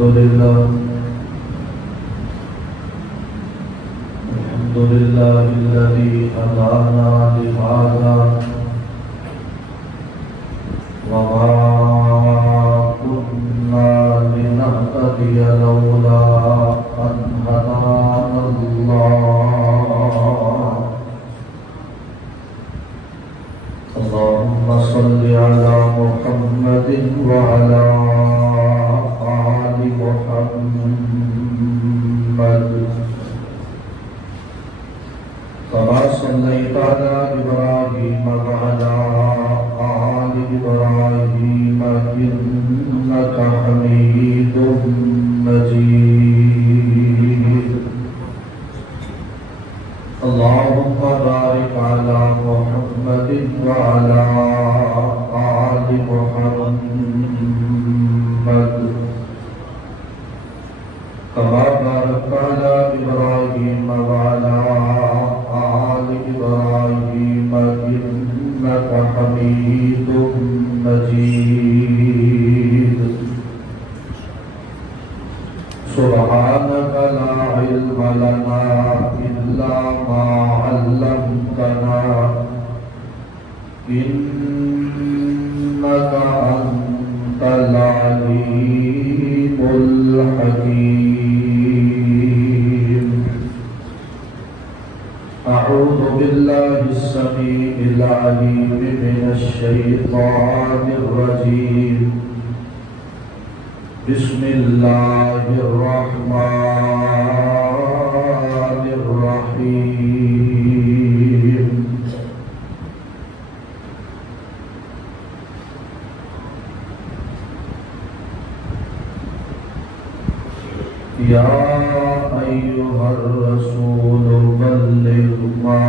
لله الذي هدانا لهذا وما كنا لنهتدي لولا أن هدانا الله. اللهم صل على محمد وعلى آل محمد كما صليت على إبراهيم وعلى آل إبراهيم إنك حميد مجيد. اللهم بارك على محمد وعلى آل محمد كما باركت على إبراهيم وعلى آل إبراهيم إنك حميد مجيد. سبحانك لا علم لنا إلا ما علمتنا إنك أنت العليم الحكيم. أعوذ بالله السميع العليم من الشيطان الرجيم. بسم الله الرحمن الرحيم. يا أيها الرسول بلغ ما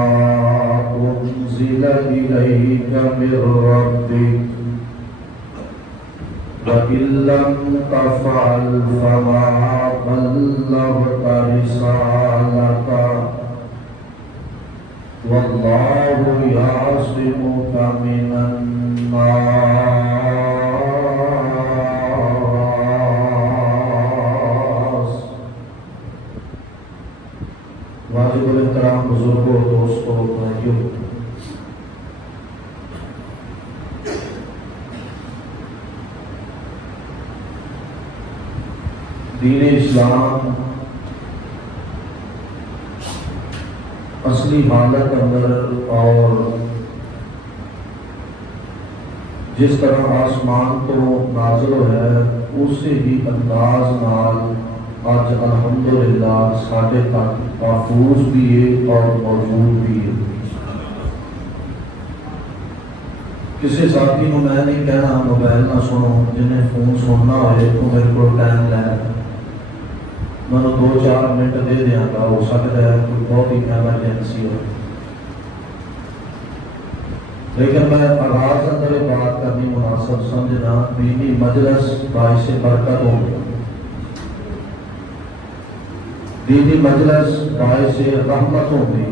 أنزل إليك من ربك وإن لم تفعل فما بلغت رسالته والله يعصمك من الناس. واجب الاحترام بزرگوں، دوستوں، بھائیوں، دین اسلام اصلی حالت اندر اور جس طرح آسمان تو نازل ہے اسی ہی انداز نال آج الحمدللہ ساڈے تک محفوظ بھی ہے اور موجود بھی ہے. کسی ساتھی کو میں نہیں کہنا موبائل نہ سنو، جنہیں فون سننا ہوئے تو میرے کو ٹائم لے میں 2-4 منٹ دے دیا گا، ہو سکتا ہے کوئی بہت ہی ایمرجنسی ہو. لیکن میں آغاز اندر بات کرنی مناسب سمجھنا دینی مجلس باعث برکت ہو گیا، دینی مجلس باعث رحمت ہو گئی،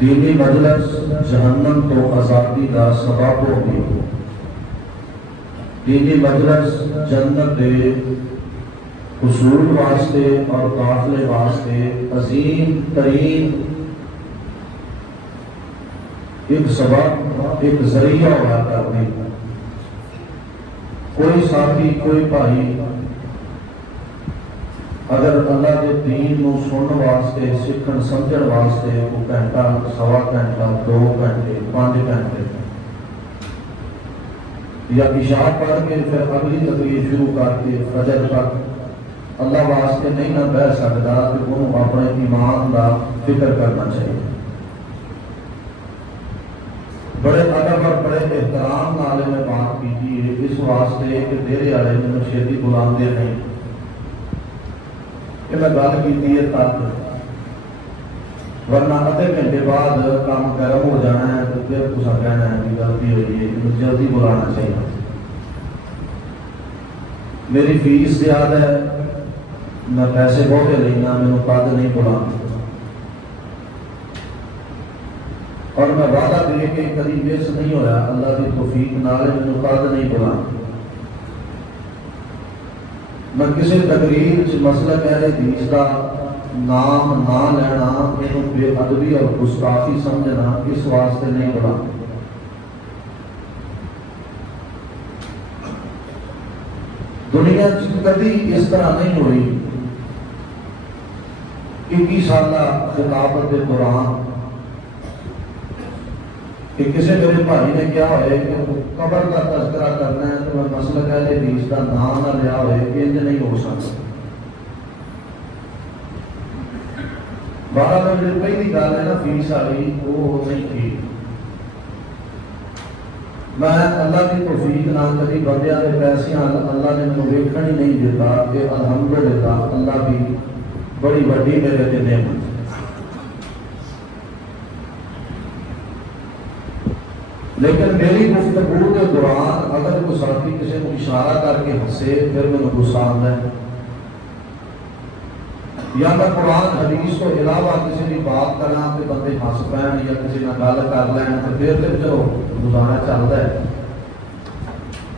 دینی مجلس جہنم تو آزادی کا سبب ہو گئی، دینی مجلس جنت کے حصول واسطے اور داخلے واسطے عظیم ترین ایک سبب، ایک ذریعہ ہوا کرنے. کوئی ساتھی، کوئی بھائی اگر اللہ کے دین کو سننے واسطے، سیکھن سمجھن واسطے وہ گھنٹہ، سوا گھنٹہ، 2 گھنٹے، 5 گھنٹے یا عشاء پڑھ کے پھر اگلی تقریر شروع کر کے فجر تک اللہ واسطے نہیں نہ بہ سکتا کہ انہوں اپنے ایمان کا فکر کرنا چاہیے. بڑے ادب اور بڑے احترام نال میں بات کی ہے اس واسطے کہ ڈیرے والے میں چھیتی بلاندے نہیں کہ میں گل کی ہے تک، ورنہ آدھے گھنٹے بعد کام گرم ہو جانا ہے تو پھر تسا کہنا ہے کہ غلطی ہوئی ہے، جلدی بلانا چاہیے. میری فیس زیادہ ہے، میں پیسے بہتے لینا، میں قد نہیں بلانا، اور میں وعدہ دے کے کبھی مس نہیں ہویا اللہ کی توفیق نال میں قد نہیں بلانا. میں کسی تقریر مسلک اہل حدیث کا نام نہ لینا یہ بے ادبی اور گستاخی سمجھنا اس واسطے نہیں پڑا. دنیا کبھی اس طرح نہیں ہوئی 21 سالہ خلافت کے دوران کہ کسی میرے بھائی نے کیا ہے کہ قبر کا تذکرہ کرنا ہے تو میں مسلک اہل حدیث کا نام نہ لیا ہوئے انج نہیں ہو سکتا. 12 بجے پہلی گل ہے نا فیس والی وہ نہیں تھی. میں اللہ کی توفیق نہ کبھی بندیاں کے پیسے اللہ نے مجھے ویکھن ہی نہیں دیتا کہ الحمدللہ اللہ کی بڑی بڑی میرے تے نعمت. لیکن میری گفتگو کے دوران اگر کوئی ساتھی کسی کو اشارہ کر کے ہنسے پھر مجھے غصہ آتا ہے، یا میں قرآن حدیث کو علاوہ کسی کی بات کرنا کہ بندے ہنس پین یا کسی نہ گل کر لین تو پھر چلو گزارا چلتا ہے.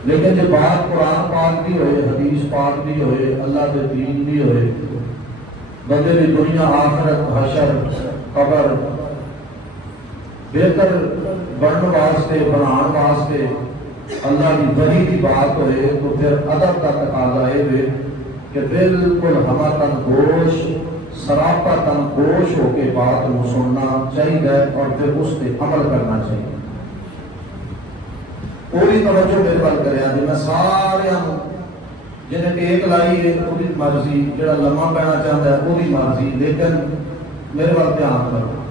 لیکن جب بات قرآن پاک بھی ہوئے، حدیث پاک بھی ہوئے، اللہ کے دین بھی ہوئے، بندے کی دنیا آخرت حشر قبر بہتر بڑھنے واسطے بنان واسطے اللہ کی وحی کی بات ہوئے تو پھر ادب کا تقاضا ہے کہ بالکل ہما تن گوش سراپا تن گوش ہو کے بات کو سننا چاہیے اور پھر اس پہ عمل کرنا چاہیے. پوری توجہ میرے بات کرے جی میں سارے جنہیں ٹیک لائی ہے وہی مرضی، جڑا لمحہ پینا چاہتا ہے وہی مرضی، لیکن میرے بات دھیان کرو،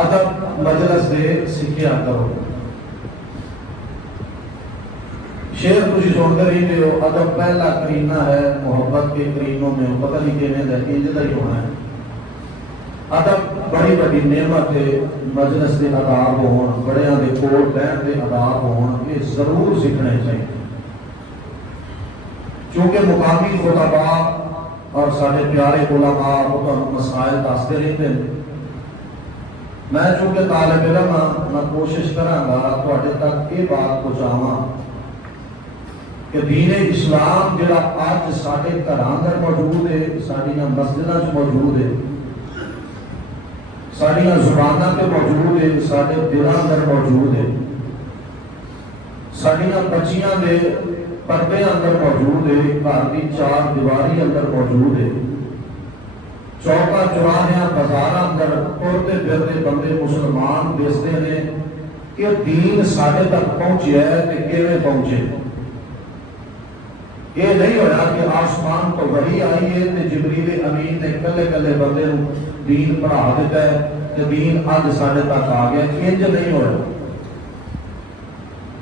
ادب مجلس دے سکھیا کرو. شعر تھی سنتے رہتے ہو، ادب پہلا کرینہ ہے محبت کے کرینوں میں، پتہ نہیں کیویں انجدا ہی ہونا ہے. ادب بڑی بڑی نعمت ہے، مجلس کے آداب ہون، بڑیاں دے کول بہن دے آداب ہون، یہ ضرور سیکھنے چاہیے. چونکہ مقامی خطباء اور سارے پیارے علماء وہ مسائل دستے رہتے ہیں. میں چونکہ طالب علم ہاں میں کوشش کراں گا تواڈے تک یہ بات پہنچاواں کہ دین اسلام جڑا اج ساڈے گھراں اندر موجود ہے، ساڈیاں مسجداں وچ موجود ہے، ساڈیاں زباناں تے موجود ہے، ساڈے دلاں اندر موجود ہے، ساڈیاں بچیاں دے پردے اندر موجود ہے، گھر دی چار دیواری اندر موجود ہے، چوکا چوراہیاں بازاراں اندر ٹرتے پھرتے بندے مسلمان دستے ہیں کہ دین ساڈے تک پہنچیا ہے تے کیویں پہنچے. یہ نہیں ہویا کہ آسمان تو وحی آئی ہے تے جبریل امین نے کلے کلے بندے دین پڑھا دیتا ہے کہ دین اج ساڈے تک آ گیا. انج نہیں ہویا.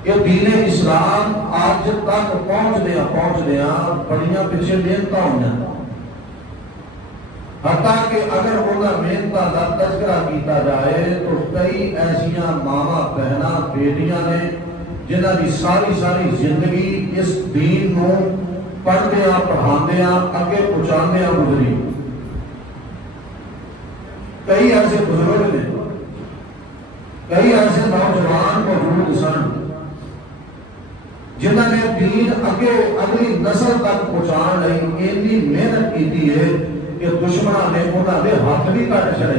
یہ دین اسلام اج تک پہنچدیاں بڑیاں پیچھے محنتاں ہوئیاں، حتیٰ کہ اگر انہاں محنتاں دا تذکرہ کیتا جائے تو کئی ایسیاں ماواں بہناں بیٹیاں نے جنہاں دی ساری زندگی اس دین نو پڑھدیاں پڑھاندیاں اگے پہنچاندیاں گزری. کئی ایسے بزرگ نے، کئی ایسے نوجوان موجود سن جنہاں نے دین اگے اگلی نسل تک پہنچان لئی اتنی محنت کی ہے کہ دشمنوں نے انہاں دے ہاتھ بھی کٹ چھڑے.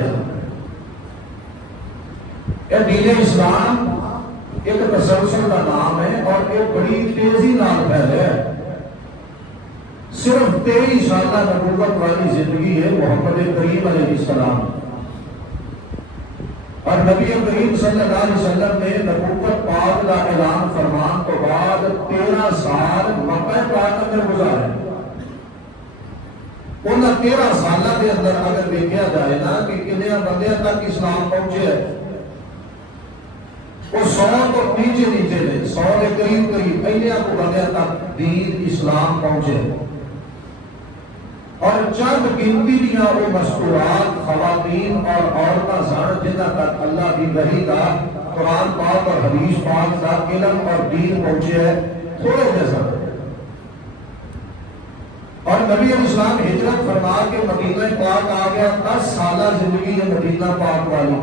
یہ دین اسلام ایک تسلسل کا نام ہے اور یہ بڑی تیزی نال پھیلے ہے. صرف 23 سالہ نبوت والی زندگی ہے محمد کریم علیہ السلام، اور نبی کریم صلی اللہ علیہ وسلم نے نبوت پاک کا اعلان فرمان تو بعد 13 سال مکہ پاک اندر گزارے. ان 13 سالہ کے اندر اگر دیکھا جائے نا کہ کنیاں بندیاں تک اسلام پہنچے ہے، وہ 100 تو نیچے نے 100 کے قریب پہلے کو بندیاں تک دین اسلام پہنچے. اور چند گنتی دیا وہ مستورات خواتین اور عورتیں سن جنہاں تک اللہ کی وحی کا قرآن پاک اور حدیث پاک کا علم اور دین پہنچے ہے، تھوڑے جیسا. اور نبی علیہ السلام ہجرت فرما کے مدینہ پاک آ گیا. 10 سالہ زندگی ہے مدینہ پاک والی.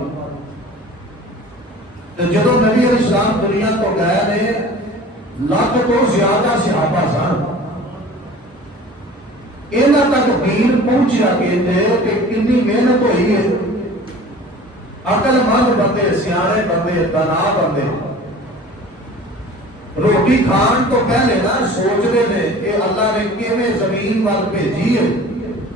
تو جدو نبی علیہ السلام دنیا تو گئے نے 1 لاکھ تو زیادہ صحابہ سن. تک دین پہنچیا کہ کنی محنت ہوئی ہے. عقل مند بندے، سیانے بندے، دانا بندے روٹی کھان تو پہلے نا سوچتے ہیں کہ اللہ نے کیویں زمین وال بھیجی ہے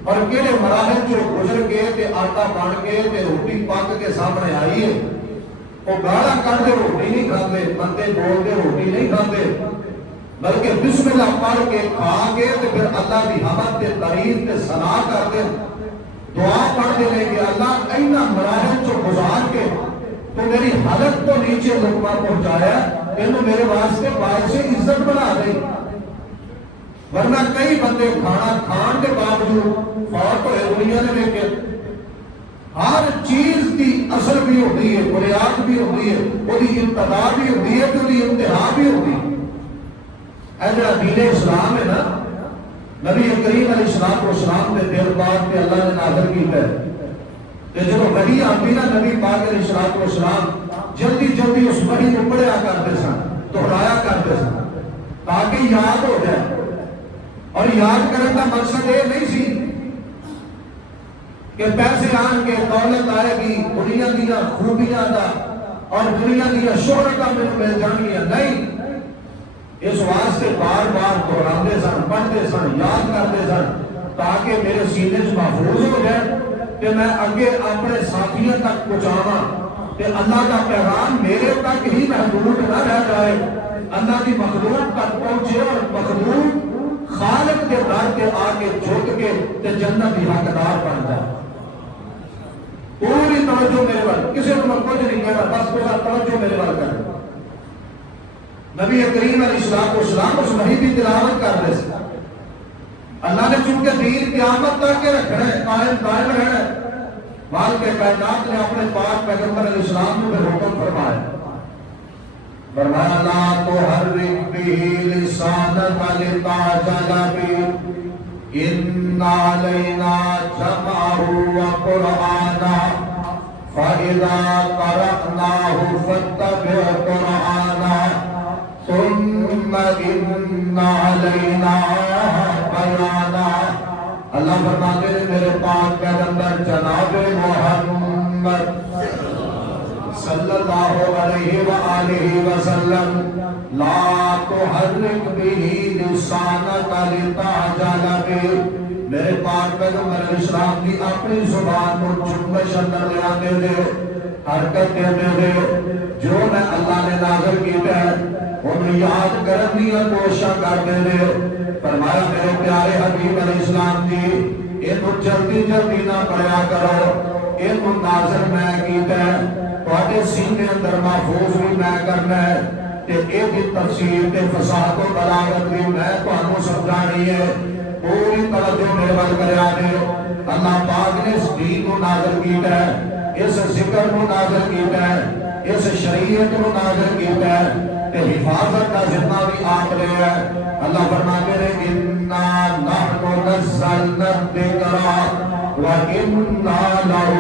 اور کہڑے مراحل چوں گزر کے تے آٹا بن کے تے روٹی پک کے سامنے آئی ہے. وہ گالا کھاتے روٹی نہیں کھاتے، بندے بولتے روٹی نہیں کھاتے، بلکہ بسم اللہ پڑھ کے کھا کے تے پھر اللہ کی حمد تے تعریف تے ثنا کرتے دعا پڑھتے ہیں کہ اللہ اینا مراحل چوں گزار کے تو میری حالت تو نیچے لقمہ پہنچایا، انہوں میرے واسطے باعث عزت بنا دے. ورنہ کئی بندے کھانا کھان کے باوجود فوت ہوئے دنیا نے لے کے. ہر چیز کی اصل بھی ہوتی ہے، بنیاد بھی ہوتی ہے، وہی ابتدا بھی ہوتی ہے، وہی انتہا بھی ہوتی ہے. اے جڑا دین اسلام ہے نا، نبی کریم علیہ السلام کے دل پاک پہ اللہ نے نازل کیتا ہے کہ جب وحی آتی نا نبی پاک علیہ السلام جلدی جلدی اس وحی کو پڑھیا کرتے سن، دہرایا کرتے سن تاکہ یاد ہو جائے. اور یاد کرنے کا مقصد یہ نہیں سی کہ پیسے آن کے دولت آئے گی، دنیا دیا خوبیاں دا اور دنیا دیا شہرتاں میں مل جانگیاں، نہیں. اس واسطے بار بار دہراتے سن، پڑھتے سن، یاد کرتے سن تاکہ میرے سینے سے محفوظ ہو جائے کہ میں اگے اپنے ساتھیوں تک پہنچاواں کہ اللہ کا پیغام میرے تک ہی محدود نہ رہ جائے، اللہ کی مخلوق تک پہنچے اور مخلوق خالق کے در کے آگے جھک کے تے جنت کی حقدار بن جائے. پوری توجہ میرے وال، کسی کو میں کچھ نہیں کہہ رہا، بس پورا توجہ میرے وال کر. نبی کریم علیہ السلام اس وحی کی تلاوت کر رہے تھے. اللہ نے چونکہ دین قیامت تک کے رکھنا ہے، قائم رہنا ہے، مالک کائنات نے اپنے پاک پیغمبر علیہ السلام کو حکم فرمایا، فرمایا لا تحرک به لسانک لتعجل به ان علینا جمعه وقرآنه فإذا قرأناه فاتبع قرآنه ثم ان علینا بیانہ. اللہ فرماتے ہیں میرے پاک پیغمبر جناب محمد صلی اللہ علیہ وآلہ وسلم لا تحرک به لسانک لتعجل به، میرے پاک پیغمبر علیہ السلام کی اپنی زبان کو جنبش اندر لے آتے دے، حرکت دیتے دے. جو میں اللہ نے نازل کیتا ہے انہیں یاد کرنے کی کوشش کرتے دے. فرمایا میرے پیارے حبیب علیہ السلام جی یہ جلدی جلدی نہ پڑھیا کرو، یہ نازل میں کیتا ہے، تواڈے سینے اندر محفوظ بھی میں کرنا ہے تے اے دی تفسیر تے فصاحت و بلاغت بھی میں تانوں سمجھانی ہے. پوری توجہ میرے ول کریا جے. اللہ پاک نے اس دین کو نازل کیتا ہے، اس ذکر کو نازل کیتا ہے، اس شریعت کو نازل کیتا ہے تے حفاظت کا ذمہ بھی آپ لے ہے. اللہ فرماتے ہیں انا نحن نزلنا الذکر وانا لہ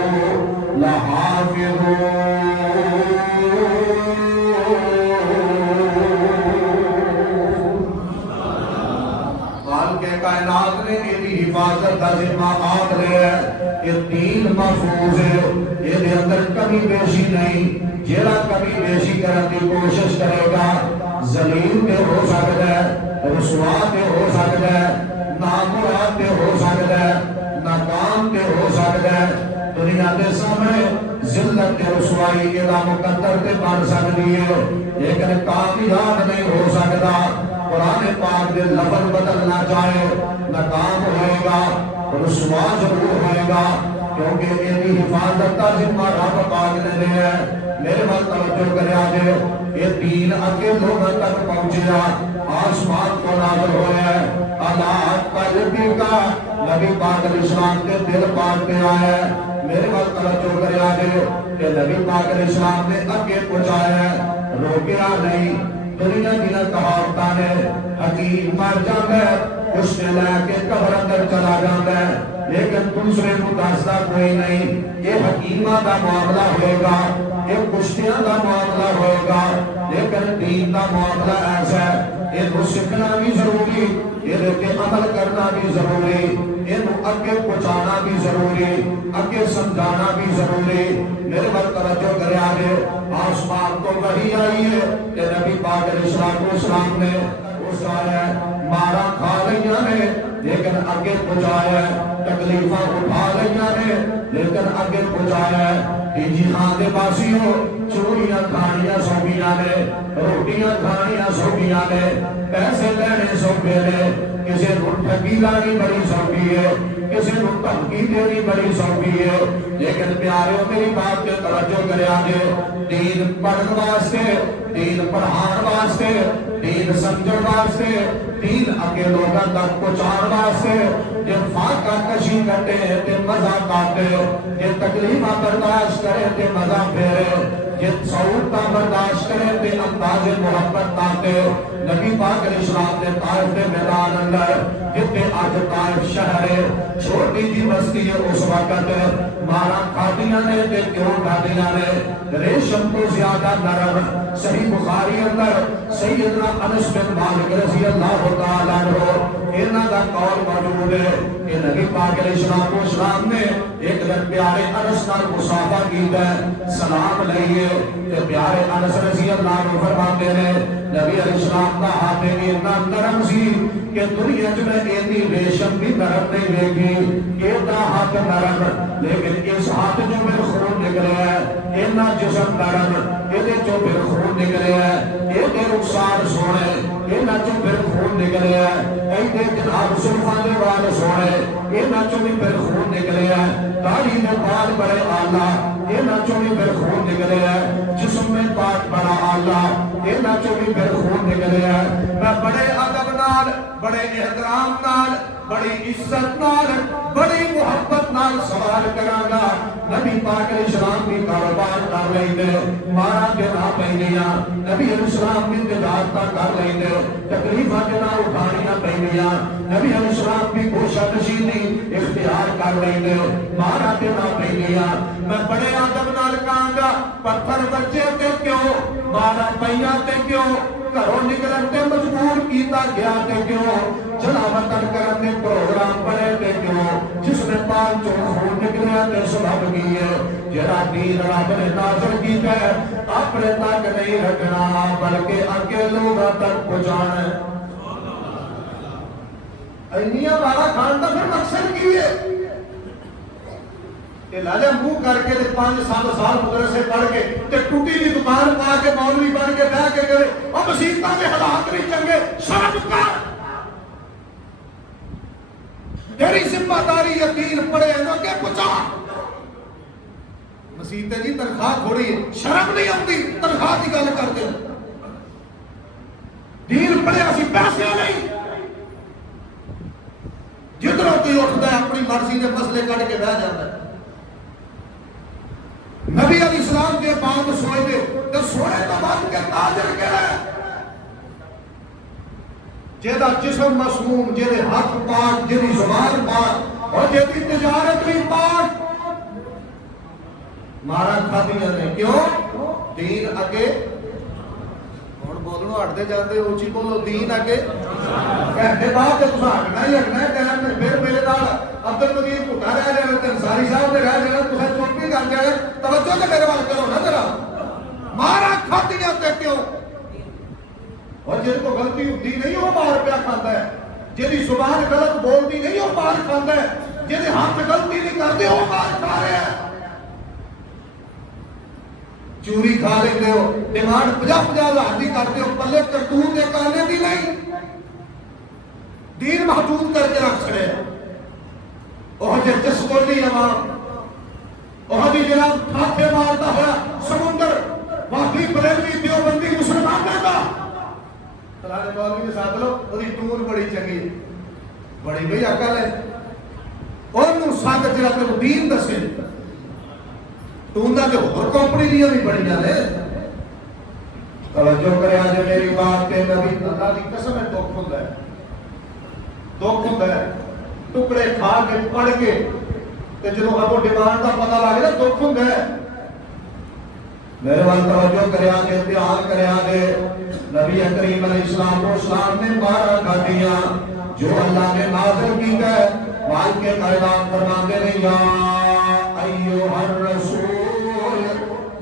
لحافظون. خالق کائنات نے یہ حفاظت کا ذمہ آپ لے ہے. یہ دین محفوظ ہے، یہ اندر کمی بیشی نہیں. جیڑا کمی بیشی کرنے کی کوشش کرے گا ذلیل پہ ہو سکتا ہے، رسوا پہ ہو سکتا ہے، نامراد پہ ہو سکتا ہے، ناکام پہ ہو سکتا ہے. دنیا کے سامنے ذلت کے رسوائی کے مقدر پہ بن سکتی ہے لیکن کامیاب نہیں ہو سکتا. قرآن پاک کے لفظ بدلنا چاہے ناکام ہوئے گا، رسوا ضرور ہوئے گا کیونکہ یہ حفاظت کا ذمہ رب پاک نے دیا ہے. میرے بات توجہ کرے آجے یہ دین اکے لوگوں تک پہنچیا، آسمان کو نازل ہوئے ہیں. اللہ قلبی کا نبی پاک علیہ السلام کے دل پاک پہ آیا ہے. میرے بات توجہ کرے آجے کہ نبی پاک علیہ السلام نے اکے پہنچایا ہے، روکیا نہیں. دنیا دنیا کہاوتاں نے حکیم مر جاتا ہے اس نے لے کے قبر اندر چلا جاتا ہے لیکن دوسرے کو دستا کوئی نہیں. یہ حکیمہ کا معاملہ ہوئے گا، یہ کشتیاں کا معاملہ ہوئے گا، لیکن دین کا معاملہ ایسا ہے یہ کو سکھنا بھی ضروری، یہ عمل کرنا بھی ضروری، یہ اگے پہنچانا بھی ضروری، اگے سمجھانا بھی ضروری۔ میرے بات توجہ کرے آگے، آسمان تو وحی آئی ہے کہ نبی پاک علیہ السلام نے اس آیا مارا کھا لیا نے لیکن اگے پہنچایا، تکلیفاں اٹھا لیا نے لیکن اگے پہنچایا۔ جہاں دے باسیوں چوریاں کھانیاں سوکھیاں نے، روٹیاں کھانیاں سوکھیاں نے، پیسے لینے سوکھے نے، کسی کو ٹھگی لانی بڑی سوکھی ہے، کسی کو دھمکی دینی بڑی سوکھی ہے، لیکن پیاریوں میری بات پہ توجہ کرے آگے، دین پڑھن واسطے، دین پڑھان واسطے، دین سمجھن واسطے، دین اگے لوگاں تک پہنچان واسطے جے فاقہ کشی کرتے تے مزہ پاتے، جے تکلیفہ برداشت کرے تے مزہ پھیرے، جے سعودہ برداشت کرے تے انداز محبت پاتے۔ نبی پاک علیہ السلام نے طائف کے میدان اندر جتے آج طائف شہر ہے، چھوٹی جی بستی ہے، اس وقت مارا کھادیاں نے تے کیوں کھادیاں نے ریشم تو زیادہ نرم۔ صحیح بخاری اندر سیدنا انس بن مالک رضی اللہ تعالیٰ عنہ انہاں دا قول موجود ہے کہ نبی پاک علیہ السلام نے ایک دن پیارے انس نال مصافحہ کیتا ہے، سلام لئیے تے پیارے انس رضی اللہ عنہ فرماتے ہیں نبی علیہ السلام دا ہاتھ اتنا نرم سی کہ دنیا میں اتنی ریشم بھی نرم نہیں دیکھی، اتنا ہاتھ نرم، لیکن اس ہاتھ جو میرے خون نکلے ہے اتنا جسم نرم، یہ جو پھر خون نکلے ہے یہ رخسار سونے، یہ جو پھر خون نکلے ہے ایدے جناب سلفان دے وال سونے، یہ جو بھی پھر خون نکلے ہے داڑھی میں بال بڑے آلہ، یہ جو بھی پھر خون نکلے ہے جسم میں پاک بڑا آلہ، یہ جو بھی پھر خون نکلے ہے۔ میں بڑے ادب نال، بڑے احترام نال، بڑی عزت نال، بڑی محبت نال سوال کرانگا، نبی پاک علیہ السلام بھی کاروبار کر رہی دے، مارا کے نہ پہنیاں، نبی علیہ السلام بھی تجارتہ کر رہی دے، تکلیفہ کے نہ اٹھانیاں پہنیاں، نبی علیہ السلام بھی گوشہ نشینی اختیار کر رہی دے، مارا کے نہ پہنیاں۔ میں بڑے آدم نال کہانگا پتھر بچے تے کیوں، مارا پہیاں تے کیوں، گھروں نکلن تے مجبور کیتا گیا تے کیوں، جلا وطن کرن دے پروگرام بڑے تے کیوں، جس نے پال چون خون نکلیا تے سبب کی ہے، جرا دین رب نے نازل کیتا ہے اپنے تک نہیں رکھنا بلکہ اگے لوگاں تک پہنچانا ہے۔ اینیاں والا کھان دا پھر مقصد کی ہے کہ لالے منہ کر کے 5-7 سال مدرسے پڑھ کے تے ٹوٹی دی دکان پا کے مولوی بن کے بیٹھ کے کرے اور مسیحتاں کے حالات نہیں چنگے، شرم کر، تیری ذمہ داری یقین پڑے نہ کہ پہنچا۔ مسیحتے جی تنخواہ تھوڑی ہے، شرم نہیں آتی تنخواہ کی گل کرتے دین پڑے اسی پیسے نہیں، جدھروں کوئی اٹھتا ہے اپنی مرضی نے مسئلے کٹ کے بہ جاتا ہے۔ نبی علیہ السلام کے بعد سوئے دے تو سوئے تو بعد کے تاجر کے لئے جیدہ جسم مسموم، جیدے ہاتھ پاک، جیدی زبان پاک اور جیدی تجارت بھی پاک، مارا کھاتیاں نے کیوں؟ دین اگے اور بولنو ہٹتے جاندے اوچی بولو دین اگے کہتے بات ہے تسا ہٹنا ہی ہٹنا ہے ٹائم میں پھر میرے نال عبد المجید بھٹا رہ جائے تے انصاری صاحب نے رہ جائے تسا چپ بھی کر جائے توجہ تے میرے وال کرو نا ذرا مارا کھاتیاں تے کیوں؟ اور جن کو غلطی ہوتی نہیں وہ مار پیا کھاتا ہے، جیدی زبان غلط بولتی نہیں وہ مار کھاتا ہے، جیدے ہاتھ غلطی نہیں کرتے وہ مار کھا رہے ہیں۔ چوری کھا لیتے ہو، ڈیمانڈ 50-50 ہزار دی کرتے ہو، پلے کرتوت ایک آنے دی نہیں، دین محدود کر کے رکھ چھڑے۔ وہ جے جس کولی عوام وہ جی جناب تھاپے مارتا ہوا سمندر واقعی بریلوی دیوبندی مسلمان رہتا فلانے مولوی کے ساتھ لو وہی ٹور بڑی چنگی بڑی بھئی عقل ہے انہوں ساتھ جرا اپنے دین دسے ٹوندا جو اور کمپنی لیا بھی بڑی جانے توجہ کرے آج میری بات کے نبی اللہ کی قسم ہے دکھ ہے ٹکڑے کھا کے پڑھ کے کہ جنہوں ابو ڈیمانڈ کا پتہ لگے نا دکھ ہے میرے وال توجہ کرے آگے اتحاد کرے آگے نبی کریم علیہ السلام نے 12 گھاٹیاں جو اللہ نے نازل کی ہے مال کے کائنات فرماتے ہیں یا ایھا الرسول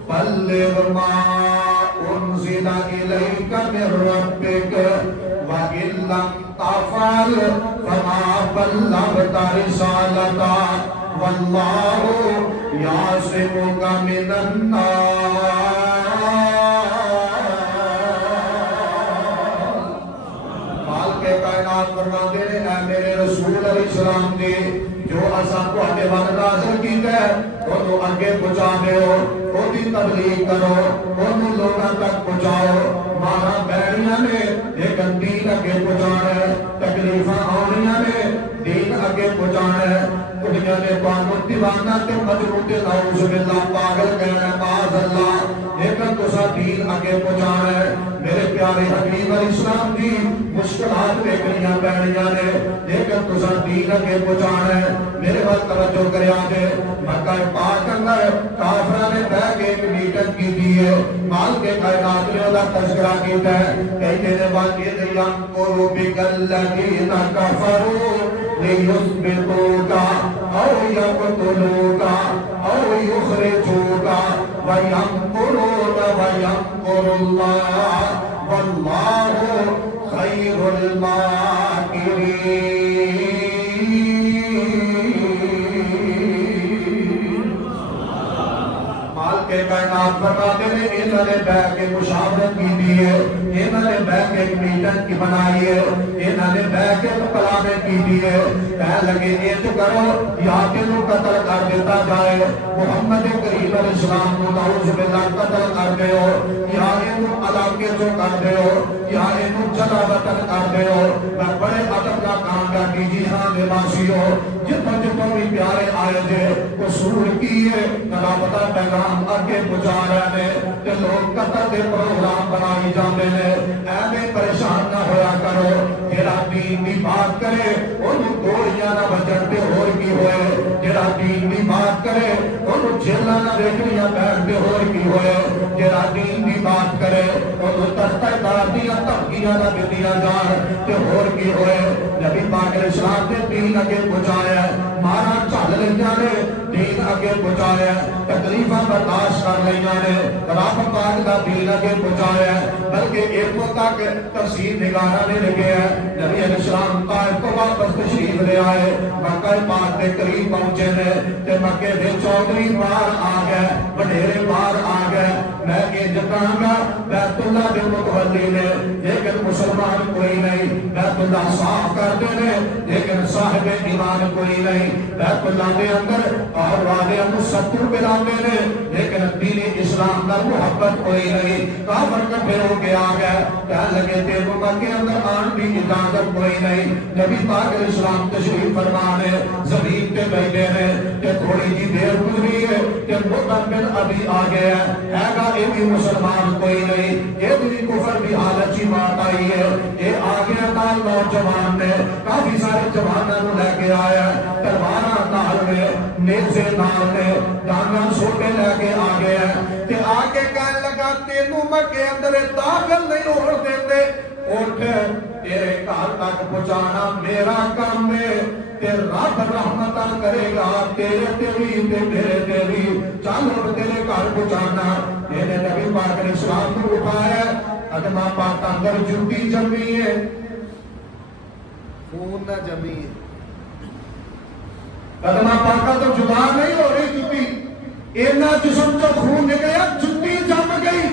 بلغ ما انزل الیک من ربک وَإِن لَّمْ تَفْعَلْ فَمَا بَلَّغْتَ رِسَالَتَهُ وَاللَّهُ يَعْصِمُكَ مِنَ النَّاسِ۔ مال کے کائنات فرماتے ہیں اے میرے رسول علیہ السلام جی جو اساں تواڈے ول نازل کیتا ہے اونوں اگے پہنچا دیو، اودی تبلیغ کرو، اونوں لوکاں تک پہنچاؤ۔ مارا بیڑیاں نے لیکن دین اگے پہنچانا ہے، تکلیفاں آنیاں نے دین اگے پہنچانا ہے۔ دنیا نے تانوں دیوانہ تے مجنون تے نعوذ باللہ پاگل کہنا ہے معاذ اللہ، لیکن تساں دین اگے پہنچانا ہے۔ میرے پیارے حبیب علیہ السلام دی مشکلات دیکھنیاں پینیاں نے لیکن تساں دین اگے پہنچانا ہے۔ میرے وقت توجہ کریا جے مکہ پاک اندر کافراں نے بیٹھ کے ایک میٹنگ کی ہے، مال کے کائنات نے دا تذکرہ کیتا ہے، کہتے ہیں وَإِذْ يَمْكُرُ بِكَ الَّذِينَ كَفَرُوا لِيُثْبِتُوكَ أَوْ يَقْتُلُوكَ أَوْ يُخْرِجُوكَ وَيَمْكُرُونَ وَيَمْكُرُ اللَّهُ وَاللَّهُ خَيْرُ الْمَاكِرِينَ۔ کے کائنات فرماتے ہیں انہوں نے بیٹھ کے مشاورت کی دی ہے، انہوں نے بیٹھ کے ایک میٹنگ کی بنائی ہے، انہوں نے بیٹھ کے کلامیں کی دی ہے، کہہ لگے ایت کرو یا کہ انہوں قتل کر دیتا جائے، محمد کریم علیہ السلام کو نعوذ باللہ قتل کر دے ہو، یا انہوں علاقے جو کر دے ہو، یا انہوں جلا وطن کر دے ہو۔ میں بڑے ادب کا کام کا کیجی ہاں نواسی ہو جتوں جتوں بھی پیارے آئے دے قصور کیے رابطہ پیغام آگے پہنچا رہے ہیں کہ لوگ قتل دے پروگرام بنائی جاندے نے، ایویں پریشان نہ ہویا کرو، جڑا دین دی بات کرے انہوں گولیاں نہ بجن تے ہور کی ہوئے، جڑا دین دی بات کرے انہوں جیلاں نہ دیکھنیاں پہن تے ہور کی ہوئے، جڑا دین دی بات کرے انہوں تختہ داردیاں تحقیاں نہ دیتیاں جان تے ہور کی ہوئے۔ نبی پاک علیہ السلام نے دین اگے پہنچایا ہے، مارا چل لیاں نے دین اگے پہنچایا ہے، تکلیفاں برداشت کر لیاں نے رب پاک دا دین اگے پہنچایا ہے، بلکہ ایک تک تفسیر نگارہ نے لگے ہیں۔ نبی علیہ السلام طائف کو واپس تشریف لے آئے، مکہ پاک کے قریب پہنچے نے تے مکے دے چودھری باہر آ گئے، وڈیرے باہر آ گئے۔ میں یہ جتاں گا بیت اللہ دے متولی نے لیکن مسلمان کوئی نہیں، بیت اللہ صاف کرتے ہیں لیکن صاحب ایمان کوئی نہیں، بیت اللہ دے اندر اور والے ہم 70 بلانے نے لیکن دین اسلام کا محبت کوئی نہیں۔ کافر کٹھے ہو کے آ گئے، کہنے لگے تینوں مکے اندر آن بھی اجازت کوئی نہیں۔ نبی پاک علیہ السلام تشریف فرمانے زمین پہ بیٹھے ہیں کہ تھوڑی جی دیر گزری ہے کہ مطلب بن ابھی آ گیا ہے گا، یہ بھی مسلمان کوئی نہیں، یہ بھی کفر بھی حالت ہی بات آئی ہے۔ یہ آ گیا نال نوجوان نے کافی سارے جوانوں لے کے آیا، تلواراں نال میں نیزے نال میں ڈانگاں سوٹے لے کے آ گیا کہ آ کے کہنے لگا تینوں مکے اندر داخل نہیں ہو دیتے، اٹھ تیرے گھر تک پہنچانا میرا کام ہے، تے رب رحمتاں کرے گا تیرے تے بھی تے میرے تے بھی، چل اب تیرے گھر پہنچانا۔ یہ نبی پاک علیہ السلام کو اٹھایا، قدمہ پاک اندر جوتی جمی ہے، خون نہ جمی ہے، قدمہ پاک تو جدا نہیں ہو رہی جوتی، اینا جسم جو خون نکلیا جوتی جم گئی۔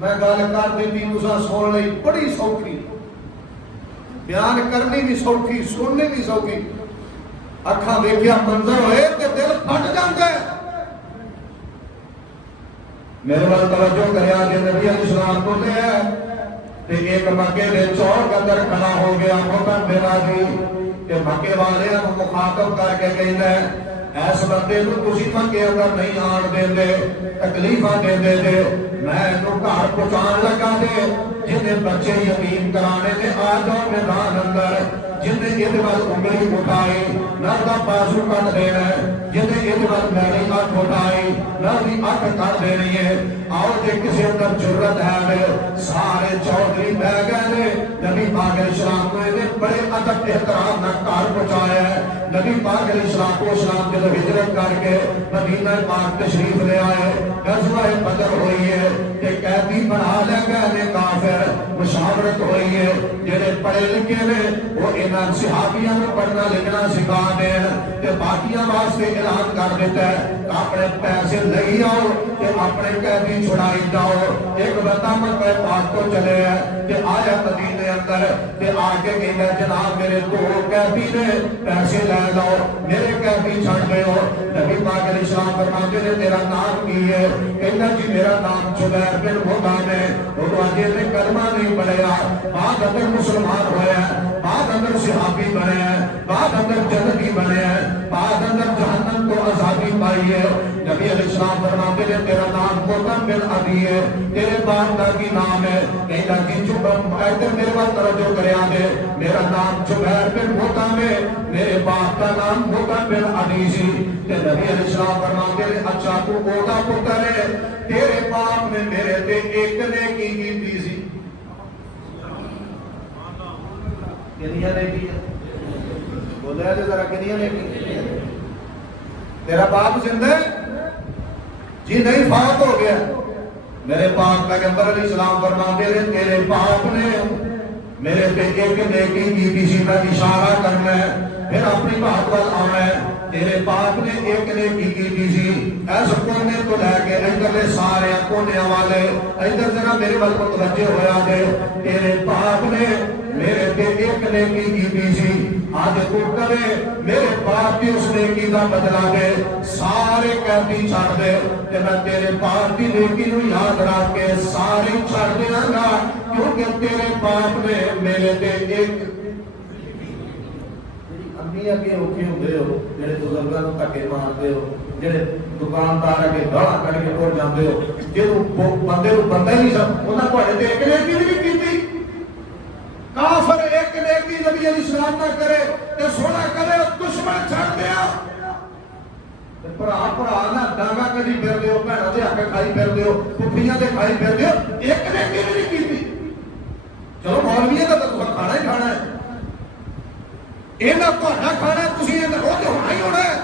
میں گل کر دیتی تساں سن لئی، بڑی سوکھی، بیان کرنی بھی سوکھی، سننی بھی سوکھی، اکھاں ویکھیا منظر ہوئے تے دل پھٹ جاندا ہے۔ میرے وال توجہ کریا کہ نبی علیہ السلام کو لے تے ایک مکے دے چوک اندر کھڑا ہو گیا محترم بلادی کہ مکے والے ہم مخاطب کر کے کہندا ہے ایس بندے نو تسی مکے اندر نہیں آن دیندے، تکلیفاں دیندے دے، میں انہوں گھر پہنچان لگا دے، جنہیں بچے یتیم کرانے دے آ جاؤ میدان اندر، جنہیں یہ انگلی اٹھائی نہ بازو کٹ دینا ہے، جنہیں یہ میری اکھ اٹھائی نہ بھی اکھ کٹ دینی ہے۔ اور جے کسی اندر جرت ہے سارے چودھری بہ گئے، نبی پاک علیہ السلام کو بڑے ادب احترام نہ کار پہنچایا ہے۔ نبی پاک علیہ السلام جب ہجرت کر کے مدینہ پاک تشریف لے آئے، غزوہ بدر ہوئی ہے کہ قیدی بنا لے گئے کافر، مشاورت ہوئی ہے جنہیں پڑھے لکھے نے وہ انہاں صحابیاں کو پڑھنا لکھنا سکھا دیں کہ باقیاں واسطے اعلان کر دیتا ہے اپنے پیسے لئی آؤ کہ اپنے قیدی چھڑائی جاؤ۔ ایک بتا مکہ پاک کو چلے ہیں کہ آیا مدینے اندر کہ آگے کہنا جناب میرے دو قیدی نے پیسے لے جاؤ، میرے قیدی چھڑ گئے ہو۔ نبی پاک علیہ السلام فرماتے نے تیرا نام کی ہے؟ کہنا جی میرا نام زبیر بن مطعم ہے۔ وہ تو آجے نے کلمہ نہیں پڑھیا، بعد اندر مسلمان ہویا ہے، بعد اندر صحابی بنے ہیں، بعد اندر جنتی بنے ہیں، بعد اندر جہنم کو عذابی پائی ہے۔ نبی علیہ السلام فرماتے نے تیرا نام مطعم بن عدی ہے، تیرے باپ کا کی نام ہے؟ کہنا جی ادھر میرے بات توجہ کرے آگے، میرا نام زبیر بن مطعم ہے، میرے باپ کا نام مطعم بن عدی سی۔ کہ نبی علیہ السلام فرماتے نے اچھا تو اودا پتر ہے، تیرے باپ نے میرے تے ایک نے کی سی، کنیا نے کی؟ بولے جو ذرا کنیا نے کی؟ تیرا باپ زندہ ہے؟ جی نہیں، فوت ہو گیا۔ میرے پاک پیغمبر علیہ السلام فرماتے ہیں تیرے باپ نے میرے پہ ایک نیکی کی سی، میں اشارہ کرنا ہے پھر اپنی بات وال آنا ہے۔ تیرے باپ نے ایک نیکی کی سی، ایسا کونے تو لے کے ادھر لے سارے کونے والے ادھر ذرا میرے وال متوجہ ہویا دے۔ تیرے باپ نے میرے پہ ایک نیکی کی سی، آج تو کرے میرے باپ کی اس نیکی کا بدلہ دے، سارے قیدی چھڑ دے کہ میں تیرے باپ کی نیکی نو یاد رکھ کے سارے چھڑ دینا گا، کیونکہ تیرے باپ نے میرے پہ ایک امی اگے اوکھے ہوندے ہو، جڑے بزرگاں نوں دھکے ماردے ہو، جڑے دکاندار اگے گالاں کڈ کے ٹر جاندے ہو، جدوں بندے نوں بندہ ہی نہیں سمجھ انہاں تہاڈے تے ایک نیکی بھی نہیں کیتی۔ کافر ایک نیکی نبی علیہ السلام نہ کرے تے سونا کرے دشمن چھڑ دیا۔ بھرا نہ ڈانگا کدی پھر دیو، بھیناں دے ہک کھائی پھر دیو، پھپھیاں دے کھائی پھر دیو، ایک نیکی بھی نہیں کیتی۔ چلو مولوی دا تو کھانا ہی کھانا ہے، انہاں تہاڈا کھانا تسی وہ تے ہونا ہی ہونا ہے۔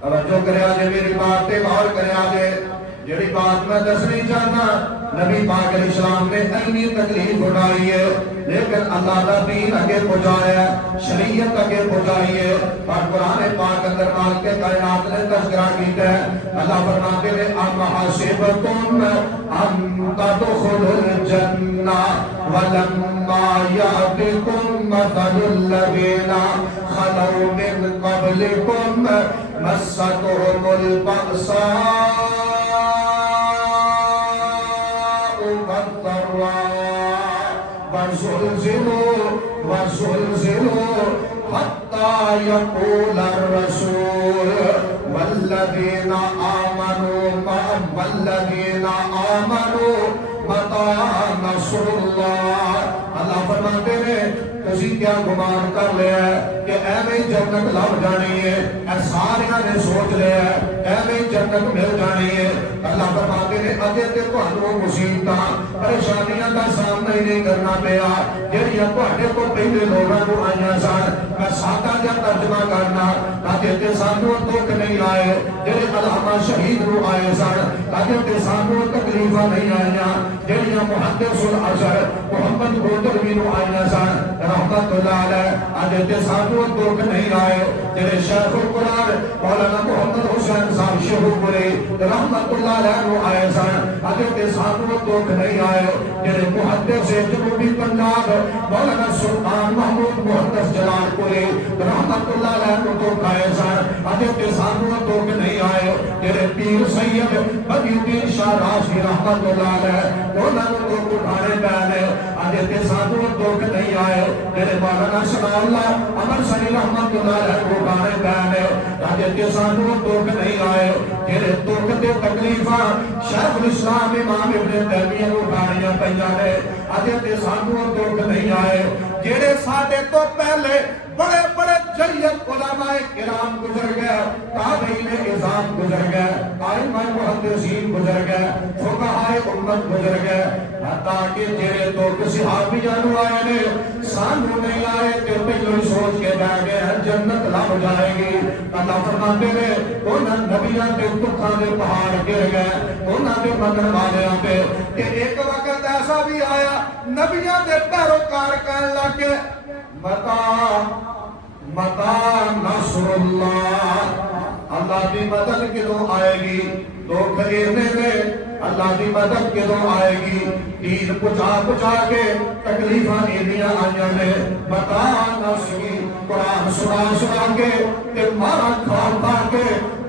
توجہ کریا جے، میری بات تے غور کریا جے۔ جڑی بات میں دسنی چاہنا، نبی پاک علیہ السلام نے اینی تکلیف اٹھائی ہے لیکن اللہ کا دین اگے پہنچایا ہے، شریعت اگے پہنچائی ہے۔ اور قرآن پاک اندر مالک کائنات نے تذکرہ کیتا ہے، اللہ فرماتے ہیں ام حسبتم ان تدخلوا الجنہ ولما یأتکم مثل الذین خلوا من قبلکم مستهم البأساء وزلزلوا حتى يقول الرسول والذين آمنوا متى نصر الله۔ اللہ فرماتے ہیں کسی کیا گمان کر لیا ہے کہ ایویں جنت لب جانی ہے، اے سارے نے سوچ لیا ہے ایویں جنت مل جانی ہے۔ اللہ فرماتے ہیں اگے تے تہانوں مصیبتاں پریشانیاں دا سامنا ہی نہیں کرنا پیا جہڑیاں تہاڈے کو پہلے لوگاں نوں آئیاں سن۔ میں سادہ جہا ترجمہ کرنا تاکہ تے سانوں دکھ نہیں آئے جہڑے علامہ شہید نوں آئے سن، تاکہ تے سانوں تکلیفاں نہیں آئیاں جہڑیاں محدث العصر محمد گوتروی نوں آئیاں سن رحمت اللہ علیہ۔ اج تے سانوں دکھ نہیں آئے جہڑے شیخ القرآن مولانا محمد حسین صاحب شہو پورے رحمت اللہ علیہ نوں آئے سن، اج تے سانوں دکھ نہیں آئے جہڑے محدث جنوبی پنجاب مولانا سلطان محمود محدث جلال پورے رحمت اللہ علیہ نوں دکھ آئے سن، اج تے سانوں دکھ نہیں آئے جہڑے پیر سید بدی الدین شاہ راشدی رحمت اللہ علیہ انہاں نوں دکھ اٹھانے پے، اج تے سانوں دکھ نہیں آئے جہڑے مولانا ثناء اللہ امر سنی رحمت اللہ علیہ کو اٹھانے پے، اج تے سانوں دکھ نہیں آئے جہڑے دکھ تے تکلیفاں شیخ الاسلام امام ابن تیمیہ نوں اٹھانیاں پئیاں نے، اج تے سانوں دکھ نہیں آئے جڑے ساڈے تو پہلے بڑے بڑے جلیت علماء کرام گزر گئے، تابعین اعظام گزر گئے، ائمہ محدثین گزر گئے، فقہاء امت گزر گئے، حتیٰ کہ جڑے تو صحابیاں نو آئے نے سانو نہیں آئے تے پہلو ہی سوچ کے بیٹھ گئے جنت لب جائے گی۔ اللہ فرماتے نے انہاں نبیاں تے دکھاں دے پہاڑ گر گئے، انہاں دے مدن والیاں تے کہ ایک وقت ایسا بھی آیا نبیاں دے پیروکار کہنے لگے متا نصر اللہ، اللہ کی مدد کدوں آئے گی؟ لوگ کہنے نے اللہ کی مدد کدوں آئے گی؟ دین پچا کے تکلیفاں اینیاں آئیاں نے، متا نصر قرآن سنا کے تے مارا کھا کے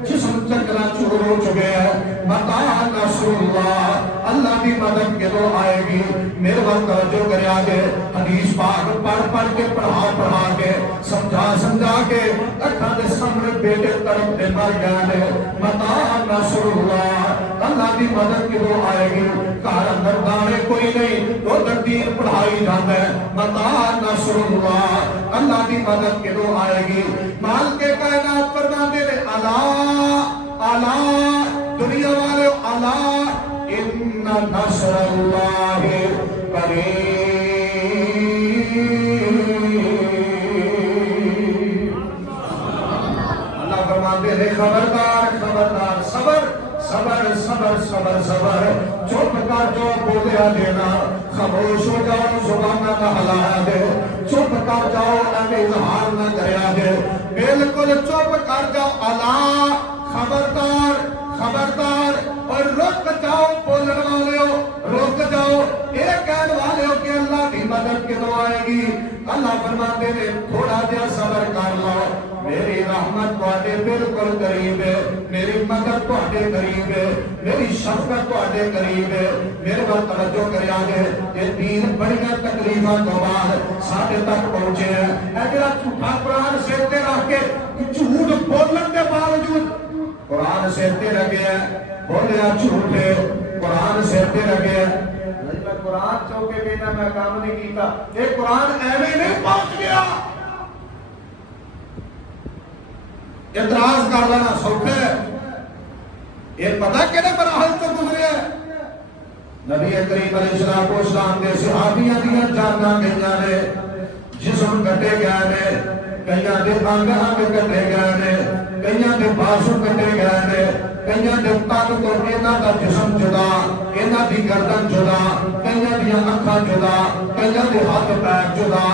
جسم چکرا چور ہو چکے ہیں۔ متا نصر اللہ، اللہ کی مدد کدوں آئے گی؟ میرے وقت توجہ کرے آگے حدیث پاک پڑھ کے پڑھا کے سمجھا کے اکھاں دے سامنے بیٹے تڑپ دے مر گئے نے۔ متا نصر اللہ، اللہ کی مدد کدوں آئے گی؟ گھر اندر دانے کوئی نہیں، تو دین پڑھائی جاتا ہے۔ متا نصر اللہ، اللہ کی مدد کدوں آئے گی؟ مال کے کائنات فرماتے نے الا دنیا والے الا ان نصر اللہ قریب، اللہ فرماتے ہیں خبردار خبردار، صبر چپ کر جو بولیا دینا، خاموش ہو جاؤ زبان نہ ہلایا دے، چپ کر جاؤ اظہار نہ کریا دے، بالکل چپ کر جاؤ الا خبردار اور رک جاؤ بولن والے ہو، رک جاؤ یہ کہنے والے ہو کہ اللہ کی مدد کدوں آئے گی؟ اللہ فرماتے نے تھوڑا جہا صبر کر لو، میری رحمت تواڈے بالکل قریب ہے، میری مدد تواڈے قریب ہے، میری شفقت تواڈے قریب ہے۔ میرے بات توجہ کریا جے، یہ دین بڑیاں تکلیفاں تو بعد ساڈے تک پہنچے ہیں۔ اے جڑا جھوٹا قرآن سر تے رکھ کے جھوٹ بولن دے باوجود قرآن سر تے رکھے ہیں، بولیا جھوٹے قرآن سر تے رکھے ہیں، میں قرآن چوکے کہنا میں کام نہیں کیتا، یہ قرآن ایویں نہیں پہنچ گیا۔ اعتراض کر لینا سوکھا ہے، یہ پتہ کہنے مراحل تو گزرے ہیں۔ نبی کریم علیہ السلام دے صحابیاں دیاں جاناں گئیاں نے، جسم کٹے گئے نے، کئیاں دے انگ کٹے گئے نے، کئیاں دے بازو کٹے گئے نے، کئیاں دے تن تو انہاں دا جسم جدا، انہاں دی گردن جدا، کئیاں دیاں اکھاں جدا، کئیاں دے ہاتھ پیر جدا،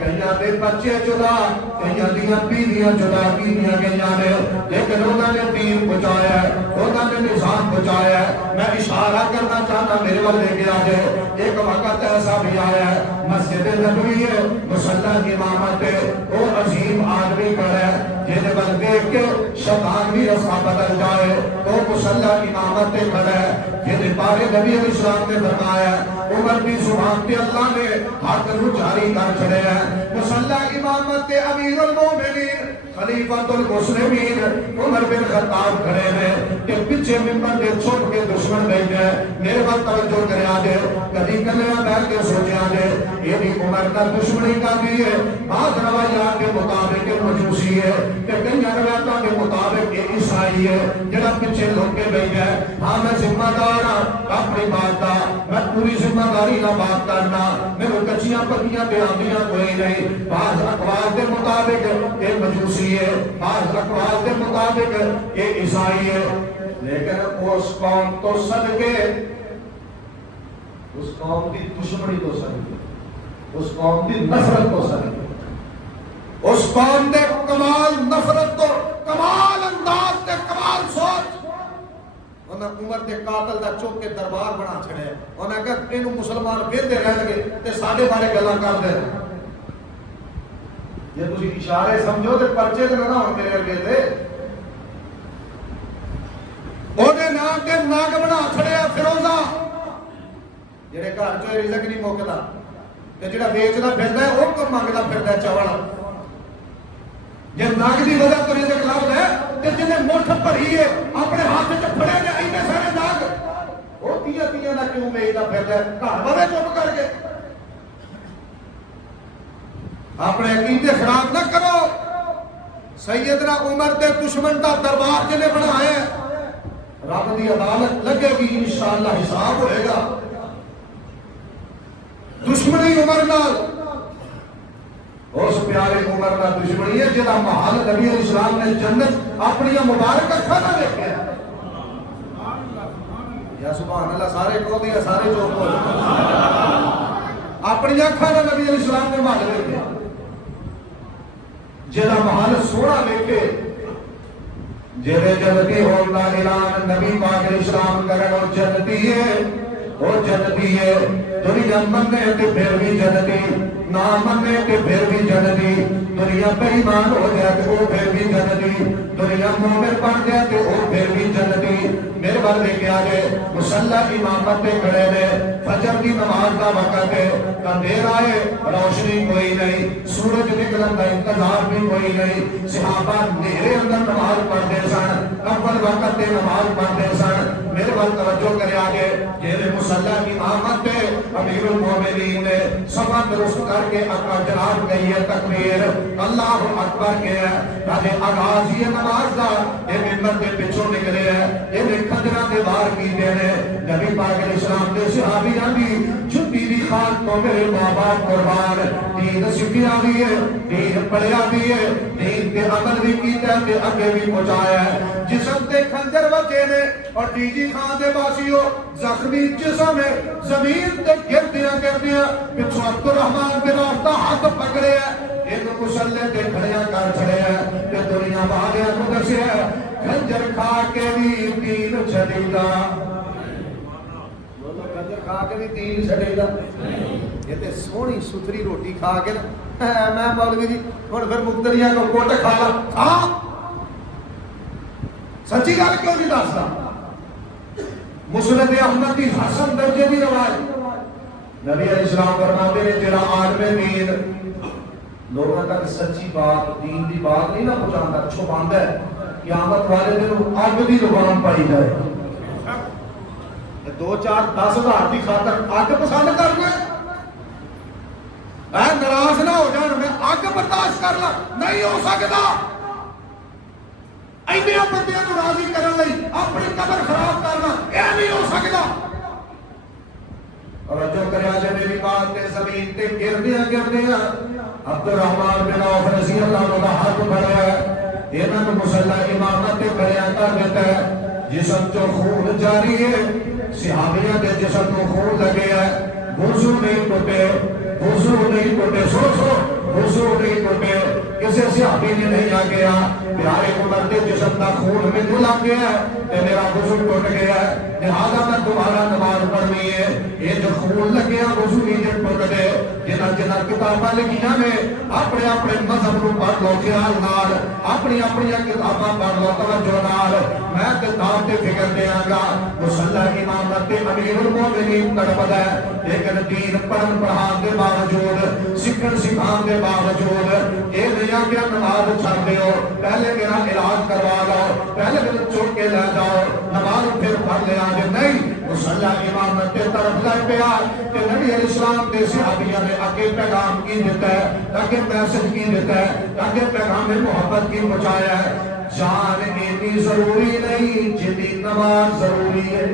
کئیاں دے بچے جدا، کئیاں دیاں بیویاں جدا کیتیاں گئیاں نے، لیکن انہوں نے دین بچایا ہے، انہوں نے نظام بچایا ہے۔ میں اشارہ کرنا چاہتا میرے وقت لے کے آجے، ایک وقت ایسا بھی آیا ہے مسجد نبوی ہے، مصلی کی امامت ہے، وہ عظیم آدمی پر ہے جنہیں بل دیکھ کے شیطان بھی رسا بدل جائے، وہ مصلی کی امامت پہ کھڑا ہے جنہیں بارے نبی علیہ السلام نے فرمایا عمر بھی زبان کے اللہ نے حق رو جاری کر چھڑے ہیں۔ مصلی کی امامت پہ امیر المومنین خلیفۃ المسلمین عمر بن خطاب کھڑے ہیں کہ پیچھے ممبر دے چھوٹ کے دشمن رہ گئے۔ میرے وقت توجہ کرے آجے، کبھی کلیاں بیٹھ کے سوچے آجے، یہ بھی عمر کا دشمنی کا بھی ہے، بعض روایات کے مطابق مجوسی ہے، کہ کئی روایتوں کے مطابق یہ عیسائی ہے جڑا پیچھے لوگ کے بیٹھ گئے۔ ہاں میں ذمہ دار ہاں اپنی بات کا، میں پوری ذمہ داری نہ بات کرنا، میرے کچیاں پکیاں تے آندیاں کوئی نہیں۔ بعض اقوال کے مطابق یہ مجوسی ہے، بعض اقوال کے مطابق یہ عیسائی ہے، لیکن اس قوم تو صدقے، اس قوم کی دشمنی تو صدقے، اس قوم کی نفرت تو صدقے، اس قوم دے کمال نفرت تو کمال انداز تے کمال سوچ، انہاں عمر دے قاتل دا چوک کے دربار بنا چھڑے، انہاں کہا انہوں مسلمان بیندے رہن گے تے ساڑھے بارے گلہ کر دے۔ یہ تسی اشارے سمجھو تے پرچے تے نہ ہوں میرے ارگے دے، اونے نام کے ناگ بنا چھڑے فیروزہ، جڑے گھر جو رزق نہیں موکدا تے جڑا بیچنا پھردا ہے او کم منگدا پھردا ہے چاول، جے ناگ دی وجہ تو رزق لبدا ہے تے جنے مٹھ بھری ہے اپنے ہاتھ وچ پھڑے نے اینے سارے ناگ، او تیاں تیاں دا کیوں ویچدا پھردا ہے؟ گھر والے چپ کر کے اپنے عقیدے خراب نہ کرو. سیدنا عمر دے دشمن دا دربار جنے بنایا ہے، رب دی عدالت لگے گی، انشاءاللہ حساب ہوئے گا. دشمنی عمر نال، اس پیارے عمر کا دشمنی ہے جہاں محل نبی علیہ السلام نے جنت اپنی مبارک اکھاں نال ویکھیا. یا سبحان اللہ، سارے کو دیا سارے چوپ ہو اپنی اکھاں نال نبی علیہ السلام نے محل ویکھیا. جہاں محل سونا ویکھے، جہے جنتی ہوਣ دا اعلان نبی پاک علیہ السلام کرن اور جنتی ہے، وہ جنتی ہے. دنیا مننے تے پھر بھی جنتی، نہ مننے تے پھر بھی جنتی. دنیا بے ایمان ہو جائے تے وہ پھر بھی جنتی، دنیا مومن بن جائے تے وہ پھر بھی جنتی. میرے بال لے کے آگے مصلی امامت تے کھڑے نے، فجر کی نماز کا وقت ہے، اندھیر آئے روشنی کوئی نہیں، سورج نکلن کا انتظار بھی کوئی نہیں. صحابہ نیرے اندر نماز پڑھتے سن، اول وقت تے نماز پڑھتے سن. میرے بال توجہ کرے آگے، جیسے مصلی امامت تے امیر المومنین نے سبا درست کر کے اپنا جناب کہی ہے تکبیر اللہ اکبر کے ہے. راجے آغاز یہ نماز دا یہ ممبر کے پچھوں نکلے ہے، یہ کھجرہ کے باہر کی دینے. نبی پاک علیہ السلام نے صحابیاں بھی چھٹی دی خاک کو میرے ماں باپ قربان، دین سکھیا بھی ہے، دین پڑھیا بھی ہے، دین کے عمل بھی کیتا ہے تے اگے بھی پہنچایا ہے. جسم تے کھنجر وجے نے اور ٹی جی خان دے باسیو زخمی جسم ہے، زمین تے گردیاں گردیاں پچھو عبد الرحمن بن عوف دا ہاتھ پکڑے ہے، ایک مسلح تے کھڑیاں کر چھڑے ہے کہ دنیا والیاں کو دسے ہے کھنجر کھا کے بھی دین چھڑیدا. کھنجر کھا کے بھی دین چھڑیدا، یہ تے سونی ستھری روٹی کھا کے میں مولوی جی ہن پھر مقتدیاں کو کوٹ کھا لا. کھا سچی گل کیوں نہیں دسدا؟ مسند احمد دی حسن درجے دی روایت، نبی علیہ السلام فرماتے ہیں جڑا عالم دین لوگوں تک سچی بات دین دی بات نہیں نہ پہنچاتا، چھپاندا ہے، قیامت والے دن اگ دی لگام پائی جائے. 2-4-10 ہزار کی خاطر اگ پسند کر لے، اے ناراض نہ ہو جان میں اگ برداشت کر لا، نہیں ہو سکتا. اینے بندیاں نوں راضی کرن لئی اپنی قبر خراب کرنا یہ نہیں ہو سکتا. اور جو کریا جے میری بات تے زمین تے گردیاں گردیاں عبد الرحمن بن عوف رضی اللہ عنہ ہاتھ پڑھیا ہے، انہاں کو مصلی امامت تے کھڑیا کر دیتا ہے. جسم جو خون جاری ہے، صحابیاں دے جسم کو خون لگے ہے، وضو نہیں ٹوٹے، وضو نہیں ٹوٹے، سو وضو نہیں ٹوٹے. کسی صحابی نے نہیں آ گیا پیارے عمر کے جسم کا خون میں تو لگ گیا ہے کہ میرا وضو ٹوٹ گیا ہے، لہذا میں دوبارہ نماز پڑھنی ہے. یہ جو خون لگیا وضو نہیں ٹوٹ گئے. جنہاں جنہاں کتاباں لکھیاں نے اپنے اپنے مذہب کو پڑھ لو خیال نال، اپنی اپنی کتاباں پڑھ لو توجہ نال. میں تے دعوت فکر دیاں گا مصلی امامت تے امیر المومنین تڑپدا ہے، لیکن دین پڑھن پڑھان دے باوجود سکھن سکھان دے باوجود یہ نہیں آ کہ نماز چھڑ دیو، پہلے میرا علاج کروا لو، پہلے میرے چوک کے لے جاؤ، نماز پھر پڑھ لیا جے. نہیں، مصلی امامت تے طرف لے پیا کہ نبی علیہ السلام دے صحابیاں نے اگے پیغام کی دیتا ہے، اگے میسج کی دیتا ہے، اگے پیغام محبت کی پہنچایا ہے. جان اتنی ضروری نہیں جتنی نماز ضروری ہے.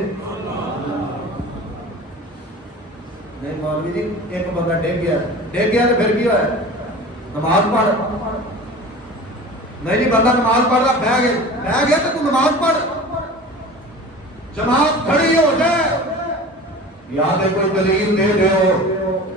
نہیں مولوی جی ایک بندہ ڈگ گیا تو پھر کیا ہے؟ نماز پڑھ. نہیں جی بندہ نماز پڑھ رہا بہ گیا تو نماز پڑھ، جماعت کھڑی ہو جائے یا کوئی دلیل دے دیو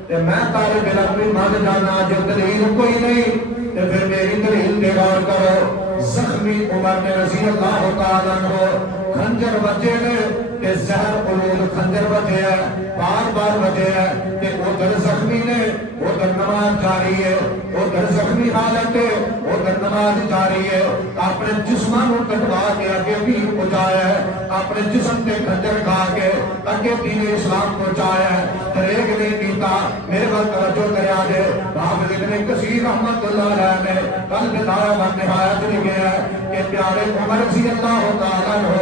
تے میں طالب علم بھی مان جانا. جو دلیل کوئی نہیں تے پھر میری دلیل دے غور کرو. زخمی عمر نے رضی اللہ تعالیٰ عنہ خنجر بچے نے تے زہر علول خنجر بچے ہے، بار بار بچے ہے تے ادھر زخمی نے ادھر نماز جاری ہے، ادھر زخمی حالت ہے ادھر نماز جاری ہے. اپنے جسمان کو کٹوا کے اگے بھی پہنچایا ہے، اپنے جسم تے خنجر کھا کے اگے دین اسلام پہنچایا ہے. تریک نہیں کیتا. میرے بات توجہ کریا جے حافظ ابن کثیر رحمت اللہ علیہ نے کل بدایا و نہایت لکھا ہے کہ پیارے عمر رضی اللہ تعالیٰ عنہ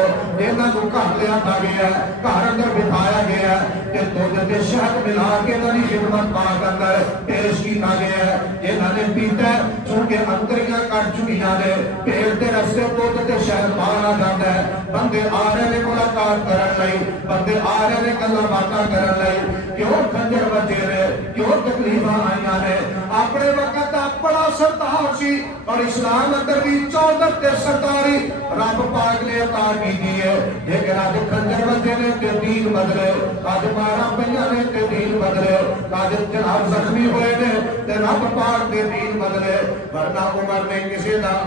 انہاں کو گھر لے آتا گیا ہے، گھر اندر بٹھایا گیا ہے کہ دودھ تے شہد ملا کے انہاں دی خدمت پاک اندر پیش کیتا گیا ہے. انہاں نے پیتا ہے چونکہ انتریاں کٹ چکیاں نے پیڑ دے رستے دودھ تے شہد باہر آ جاتا ہے بندے آ رہے نے ملاقات کرن لئی بندے آ رہے نے گلاں باتاں کرن لئی کیوں خنجر بجے نے کیوں تکلیفاں آئیاں نے اپنے وقت دا بڑا سردار سی اور اسلام اندر بھی 14 تے سرداری رب پاک نے عطا کی ہے لیکن اج خنجر بجے نے تے دین بدلے اج مارا پئیاں نے تے دین بدلے اج جناب زخمی ہوئے نے تے رب پاک دے دین بدلے ورنہ عمر نے کسی دا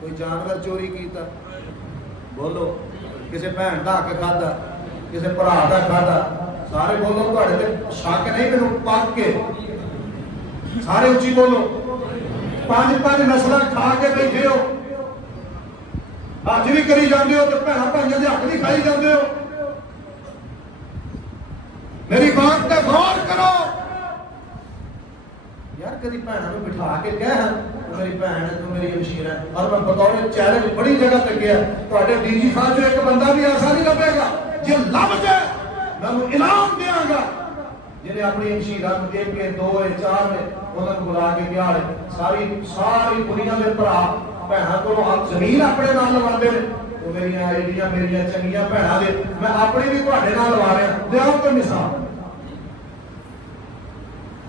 کوئی جانور چوری کیتا بولو کسی بہن دا حق کھادا کسی بھرا دا کھادا سارے بولو تواڈے تے شک نہیں مینوں پاک کے سارے اچھی بولو پانچ نسلاں کھا کے بیٹھے ہو اج بھی کری جاندے ہو تے بہن بھائیاں دے حق نہیں کھائی جاندے ہو میری بات تے غور کرو یار کدی بہنوں نوں بٹھا کے کہہ تو میری بہن ہے تو میری ہمشیر ہے اور میں بطور چیلنج بڑی جگہ تے گیا تواڈے ڈی جی خان جو ایک بندہ بھی ایسا نہیں لبے گا جے لب جائے میں انعام دیاں گا جنہیں اپنی ہمشیراں ایک کے دو چار نے انہاں نوں بلا کے گیا ساری دنیا دے بھرا بہناں کولوں زمین اپنے نال لواندے نے تو میریاں ایڈیاں میریاں چنگیاں بہناں دے میں اپنی بھی تواڈے نال لوا رہا دیاں کوئی مثال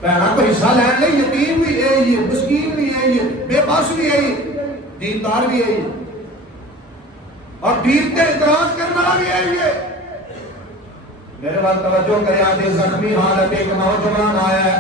بہناں کو حصہ لین لئی یتیم بھی یہی ہے مسکین بھی یہی ہے بے بس بھی یہی دیندار بھی یہی اور دین تے اعتراض کرنے والا بھی یہی ہے میرے وقت توجہ کریا دے زخمی حالت ایک نوجوان آیا ہے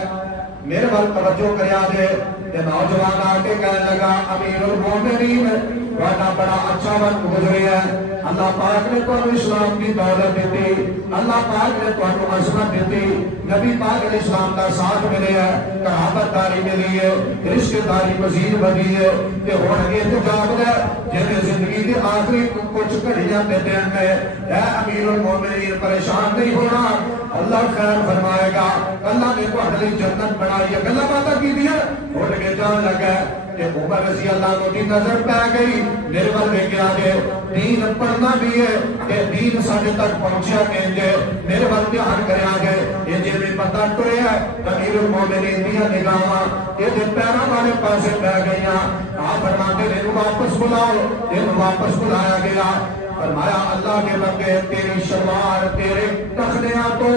میرے وقت توجہ کریا دے کہ نوجوان آ کے کہنے لگا امیر المومنین بڑا بڑا اچھا وقت گزرے ہے اللہ پاک نے تو اسلام کی دولت دیتی اللہ پاک نے تو عظمت دیتی نبی پاک علیہ السلام کا ساتھ ملے ہے قرابت داری ملی ہے رشتہ داری مزید بدی ہے کہ ہن احتجاج ہے جنہیں زندگی کے آخری کچھ گھڑیاں دے دین میں اے امیر المومنین پریشان نہیں ہونا اللہ خیر فرمائے گا اللہ نے تو اہل جنت بنائی ہے گلا باتاں کی دیا اٹھ کے جان لگا کہ عمر رضی اللہ عنہ کی نظر پہ گئی میرے ول لے کے آگے دین پڑھنا بھی ہے کہ دین ساڈے تک پہنچیا کہندے میرے ول دھیان کرے آگے یہ جے بھی پتہ ٹرے ہے امیر المومنین دی نگاہاں یہ دے پیراں والے پاسے پہ گئیاں آپ فرماتے نے واپس بلاؤ یہ واپس بلایا گیا فرمایا اللہ کے بندے تیری شلوار تیرے ٹخنیاں تو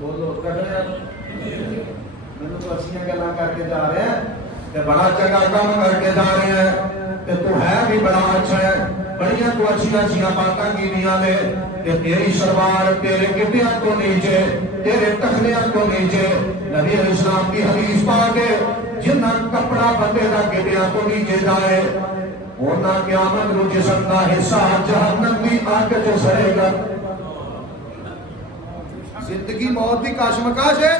بولو ٹخنیاں میں تو اچھیاں گلاں کر کے جا رہے ہیں کہ بڑا چنگا کام کر کے جا رہے ہیں کہ تو ہے بھی بڑا اچھا ہے بڑیاں تو اچھیاں باتاں کیتیاں نے کہ تیری شلوار تیرے گٹیاں تو نیچے تیرے ٹخنیاں تو نیچے نبی علیہ السلام کی حدیث پاک ہے جنہ کپڑا بندے دا گٹیاں تو نیچے جائے ہونا قیامت رو جسم دا حصہ جہنم دی آگ جو سڑے گا زندگی موت دی کاشمکاش ہے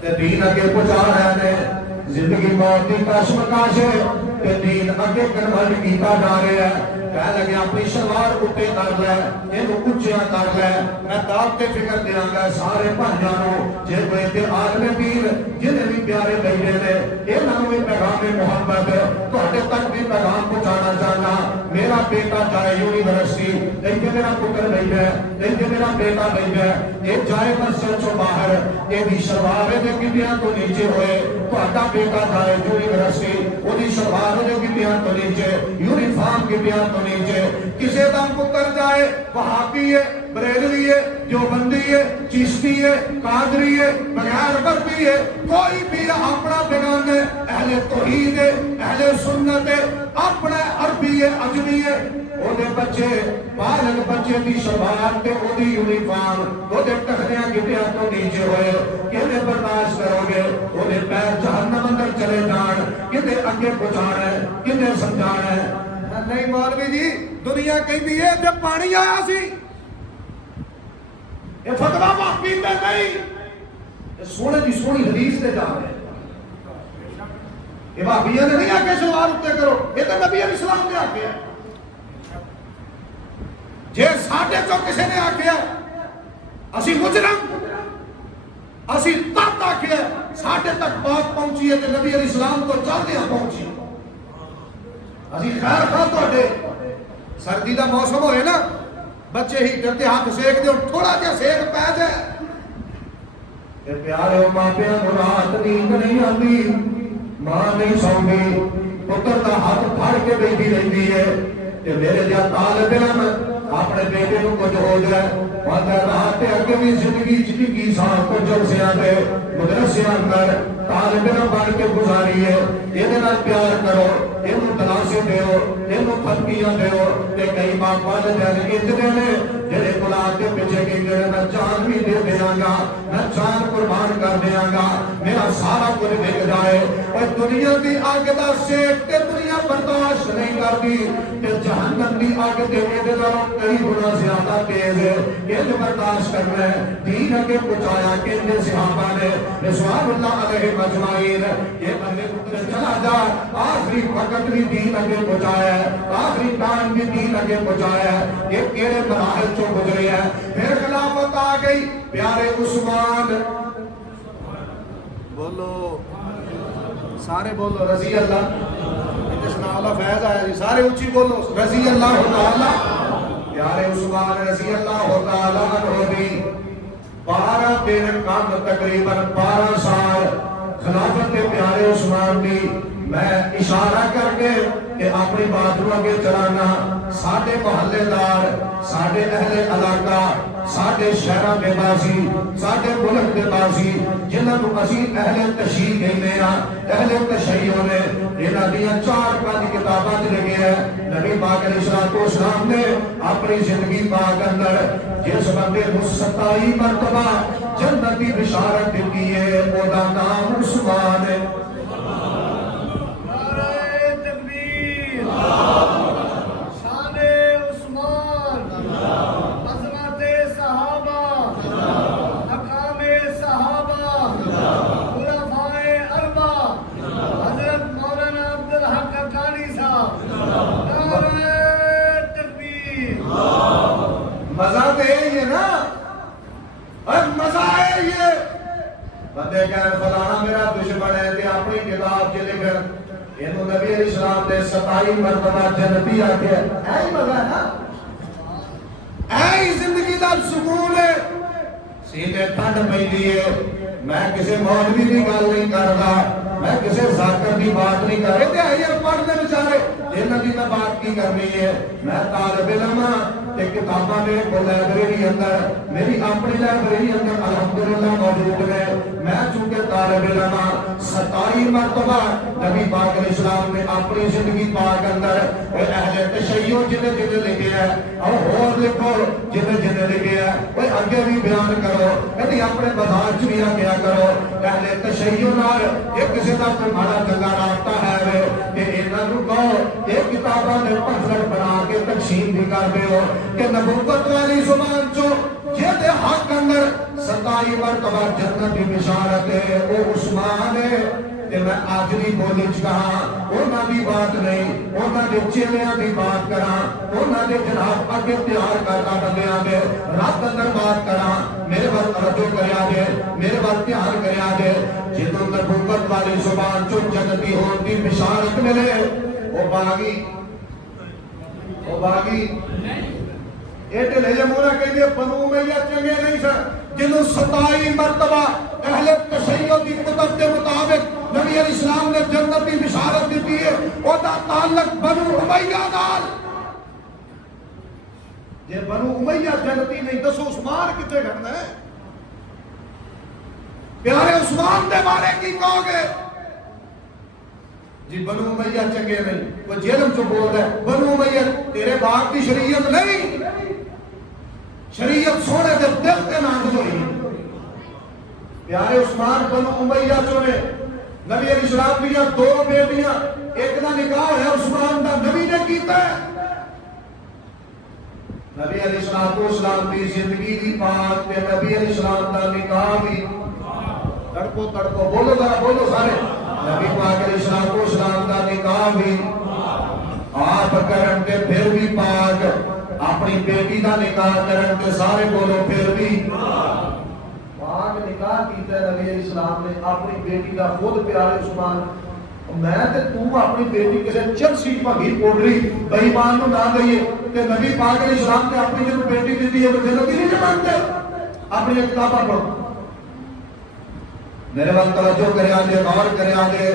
تے دین اگے پہنچا رہے ہیں زندگی موت دی کاشمکاش ہے تے دین اگے کنورٹ کیتا جا رہا ہے کہہ لگے اپنی شلوار اٹھے کر لے اینو اونچا کر لے میں دعوت تے فکر دیاں گا سارے بھائیاں نوں جے کوئی تے عالم دین جنہیں بھی پیارے بیٹھے نے انہاں نوں پیغام محبت تواڈے تک بھی پیغام پہنچانا چاہنا میرا بیٹا جائے یونیورسٹی ایتھے میرا پتر بیٹھا ہے ایتھے میرا بیٹا بیٹھا ہے یہ جائے مسجد چوں باہر یہ بھی شلوار دے گٹیاں تو نیچے ہوئے تہاڈا بیٹا جائے یونیورسٹی اودی شلوار دے گٹیاں تو نیچے یونیفارم گٹیاں تو نیچے کسے دا پتر جائے وہابی ہے بریلوی ہے دیوبندی ہے چشتی ہے قادری ہے بغیر وردی ہے کوئی بھی اپنا بیگان ہے اہل توحید ہے اہل سنت ہے اپنا عربی ہے عجمی ہے وہ دے بچے بالغ بچے دی شلوار تے او دی یونیفارم وہ دے ٹخنیاں گٹیاں تو نیچے ہوئے کیویں برداشت کرو گے وہ دے پیر جہنم اندر چلے جان کتے اگے پہنچانا ہے کتے سمجھانا ہے نہیں مولوی جی دنیا کہندی ہے تے پانی آیا سی یہ فتوا واقعی تے نہیں یہ سونے دی سونی حدیث تے جا رہے ہیں یہ بھابیاں نے نہیں آکے شلوار اٹھتے کرو یہ تو نبی علیہ السلام نے آکے جے ساڈے چوں کسے نے آکے اسی مجرم اسی تحت آکے ساڈے تک بات پہنچی ہے تے نبی علیہ السلام تو چلدے پہنچی اسی خیر خواہ تواڈے سردی دا موسم ہوئے نا بچے ہی ڈرتے ہاتھ سیک دے تھوڑا جہا سیک پی جائے کہ پیارے ماپیاں کو رات نیند نہیں آتی، ماں نہیں سوندی، پتر کا ہاتھ پھڑ کے بیٹھی رہتی ہے کہ میرے جا طالب علم اپنے بیٹے کو کچھ ہو جائے، وہاں رات اگے بھی زندگی سان کو جلسیاں دے مدرسیاں اندر طالب علم بن کے گزاری ہے، یہ پیار کرو، یہ دلاسے دیو، یہ تھپکیاں دیو، کہ کئی ماں والدین اتنے نے جڑے اولاد کے پیچھے کی جڑے میں جان بھی دے دیاں گا، میں جان قربان کر دیاں گا، میرا سارا کچھ بک جائے، اور دنیا دی آگ دا سیک تے دنیا برداشت نہیں کرتی، کہ جہنم دی آگ دے دے کئی گنا زیادہ تیز ہے، یہ جو برداشت کرنا ہے، دین اگے پہنچایا کہ ان صحابہ نے رضوان اللہ علیہ مجمعین، یہ بندے چلا جا آخری وقت بھی دین اگے پہنچایا ہے، آخری ٹائم بھی دین اگے پہنچایا ہے، یہ کیڑے مراحل چو گزرے ہیں، پھر خلافت آ گئی، پیارے عثمان، بولو سارے بولو رضی اللہ، اس نالا فیض آیا جی، سارے اچھی بولو رضی اللہ تعالی، پیارے عثمان رضی اللہ تعالی عنہ بھی 12 دن کام تقریباً 12 سال خلافت پیارے عثمان بھی، میں اشارہ کر کے کہ اپنی بات رو آگے چلانا، ساڑھے محلے دار، ساڑھے اہل علاقہ، ساڑھے شہرہ بے بازی، ساڑھے ملک بے بازی، جنہاں کو اسی اہل تشیع کہنے ہیں، اہل تشیعوں نے انہاں دیاں 4-5 کتاباں لگے ہیں، نبی پاک علیہ السلام نے اپنی زندگی پاک اندر جس بندے کو 27 مرتبہ جنتی بشارت دیتی ہے، وہ دا نام عثمان ہے۔ مزہ تو یہی ہے نا، اور مزہ ہے یہ بندے کہنے فلانا میرا دشمن ہے کہ اپنی کتاب کے لکھن انہوں نبی علیہ السلام نے 27 مرتبہ جنتی آکے ہی مزہ ہے نا، ہی زندگی دا سکون ہے، سینے ٹھنڈ پئی دی ہے، میں کسی مولوی کی گل نہیں کرتا، میں کسی ذاکر کی بات نہیں کر رہے تھے، پڑھنے بیچارے انہاں دی میں بات کی کرنی ہے، میں طالب علم کہ کتاباں میں کو لائبریری اندر میری اپنی لائبریری اندر الحمدللہ موجود ہے، میں چونکہ طالب علم 27 مرتبہ نبی پاک علیہ السلام نے اپنی زندگی پاک اندر اہل تشیع جنہیں جنہیں لکھے ہیں اور اور لکھو جنہیں جنہیں لکھے ہیں وہ آگے بھی بیان کرو، کبھی اپنے بازار چ بھی کیا کرو، اہل تشیع نال یہ کسی کا کوئی بڑا چنگا رابطہ ہے کہ انہاں نوں کہو یہ کتاباں نے پتھر بنا کے تقسیم بھی کر دیو کہ نبوت والی زبان چو جہدے حق اندر 27 مرتبہ جنت کی بشارت ہے وہ عثمان ہے، کہ میں آجری بولی چکہاں انہاں دی بات نہیں، انہاں دے چیلیاں دی بات کراں، انہاں دے جناب اگے تیار کرتا بندیاں دے رات اندر بات کراں، میرے بات توجہ کریا دے، میرے بات تیار کریا دے، جدوں نبوت والی زبان چو جنتی ہون دی بشارت ملے وہ باغی ایٹے لے جا مولا کہہ دیا بنو امیہ چنگے نہیں سر، جنہوں 27 مرتبہ اہل تشیع کی کتب کے مطابق نبی علیہ السلام نے جنت کی بشارت دیتی ہے، وہ دا تعلق بنو امیہ نال، یہ بنو امیہ جنتی نہیں، دسو عثمان کتے گھٹنا ہے، پیارے عثمان دے بارے کی کہو گے جی بنو امیہ چنگے نہیں، وہ جیلم چو بول رہا ہے بنو امیہ تیرے باپ کی شریعت نہیں، شریعت سونے دے دل کے ناظر ہوئی، پیارے عثمان بنو امیہ چو نے نبی علیہ السلام کی 2 بیٹیاں، ایک دا نکاح ہے عثمان دا نبی نے کیتا ہے، نبی علیہ السلام کی زندگی دی بات پہ نبی علیہ السلام دا نکاح بھی تڑکو تڑکو بولو ذرا بولو سارے، نبی پاک علیہ السلام دا نکاح بھی آپ کرن کے پھر بھی پاک، اپنی بیٹی دا نکاح کرن کے سارے بولو پھر بھی پاک نکاح کیتا ہے نبی علیہ السلام نے اپنی بیٹی دا خود پیارے عثمان، میں تے تو اپنی بیٹی کسے چرسی بھگی پوڑری بے ایمان نو نہ دئیے کہ نبی پاک علیہ السلام نے اپنی جو بیٹی دیتی ہے وہ جنتی نہیں جمانتے، اپنی کتاباں پڑھو میرے ول توجہ کریا جے، غور کریا جے،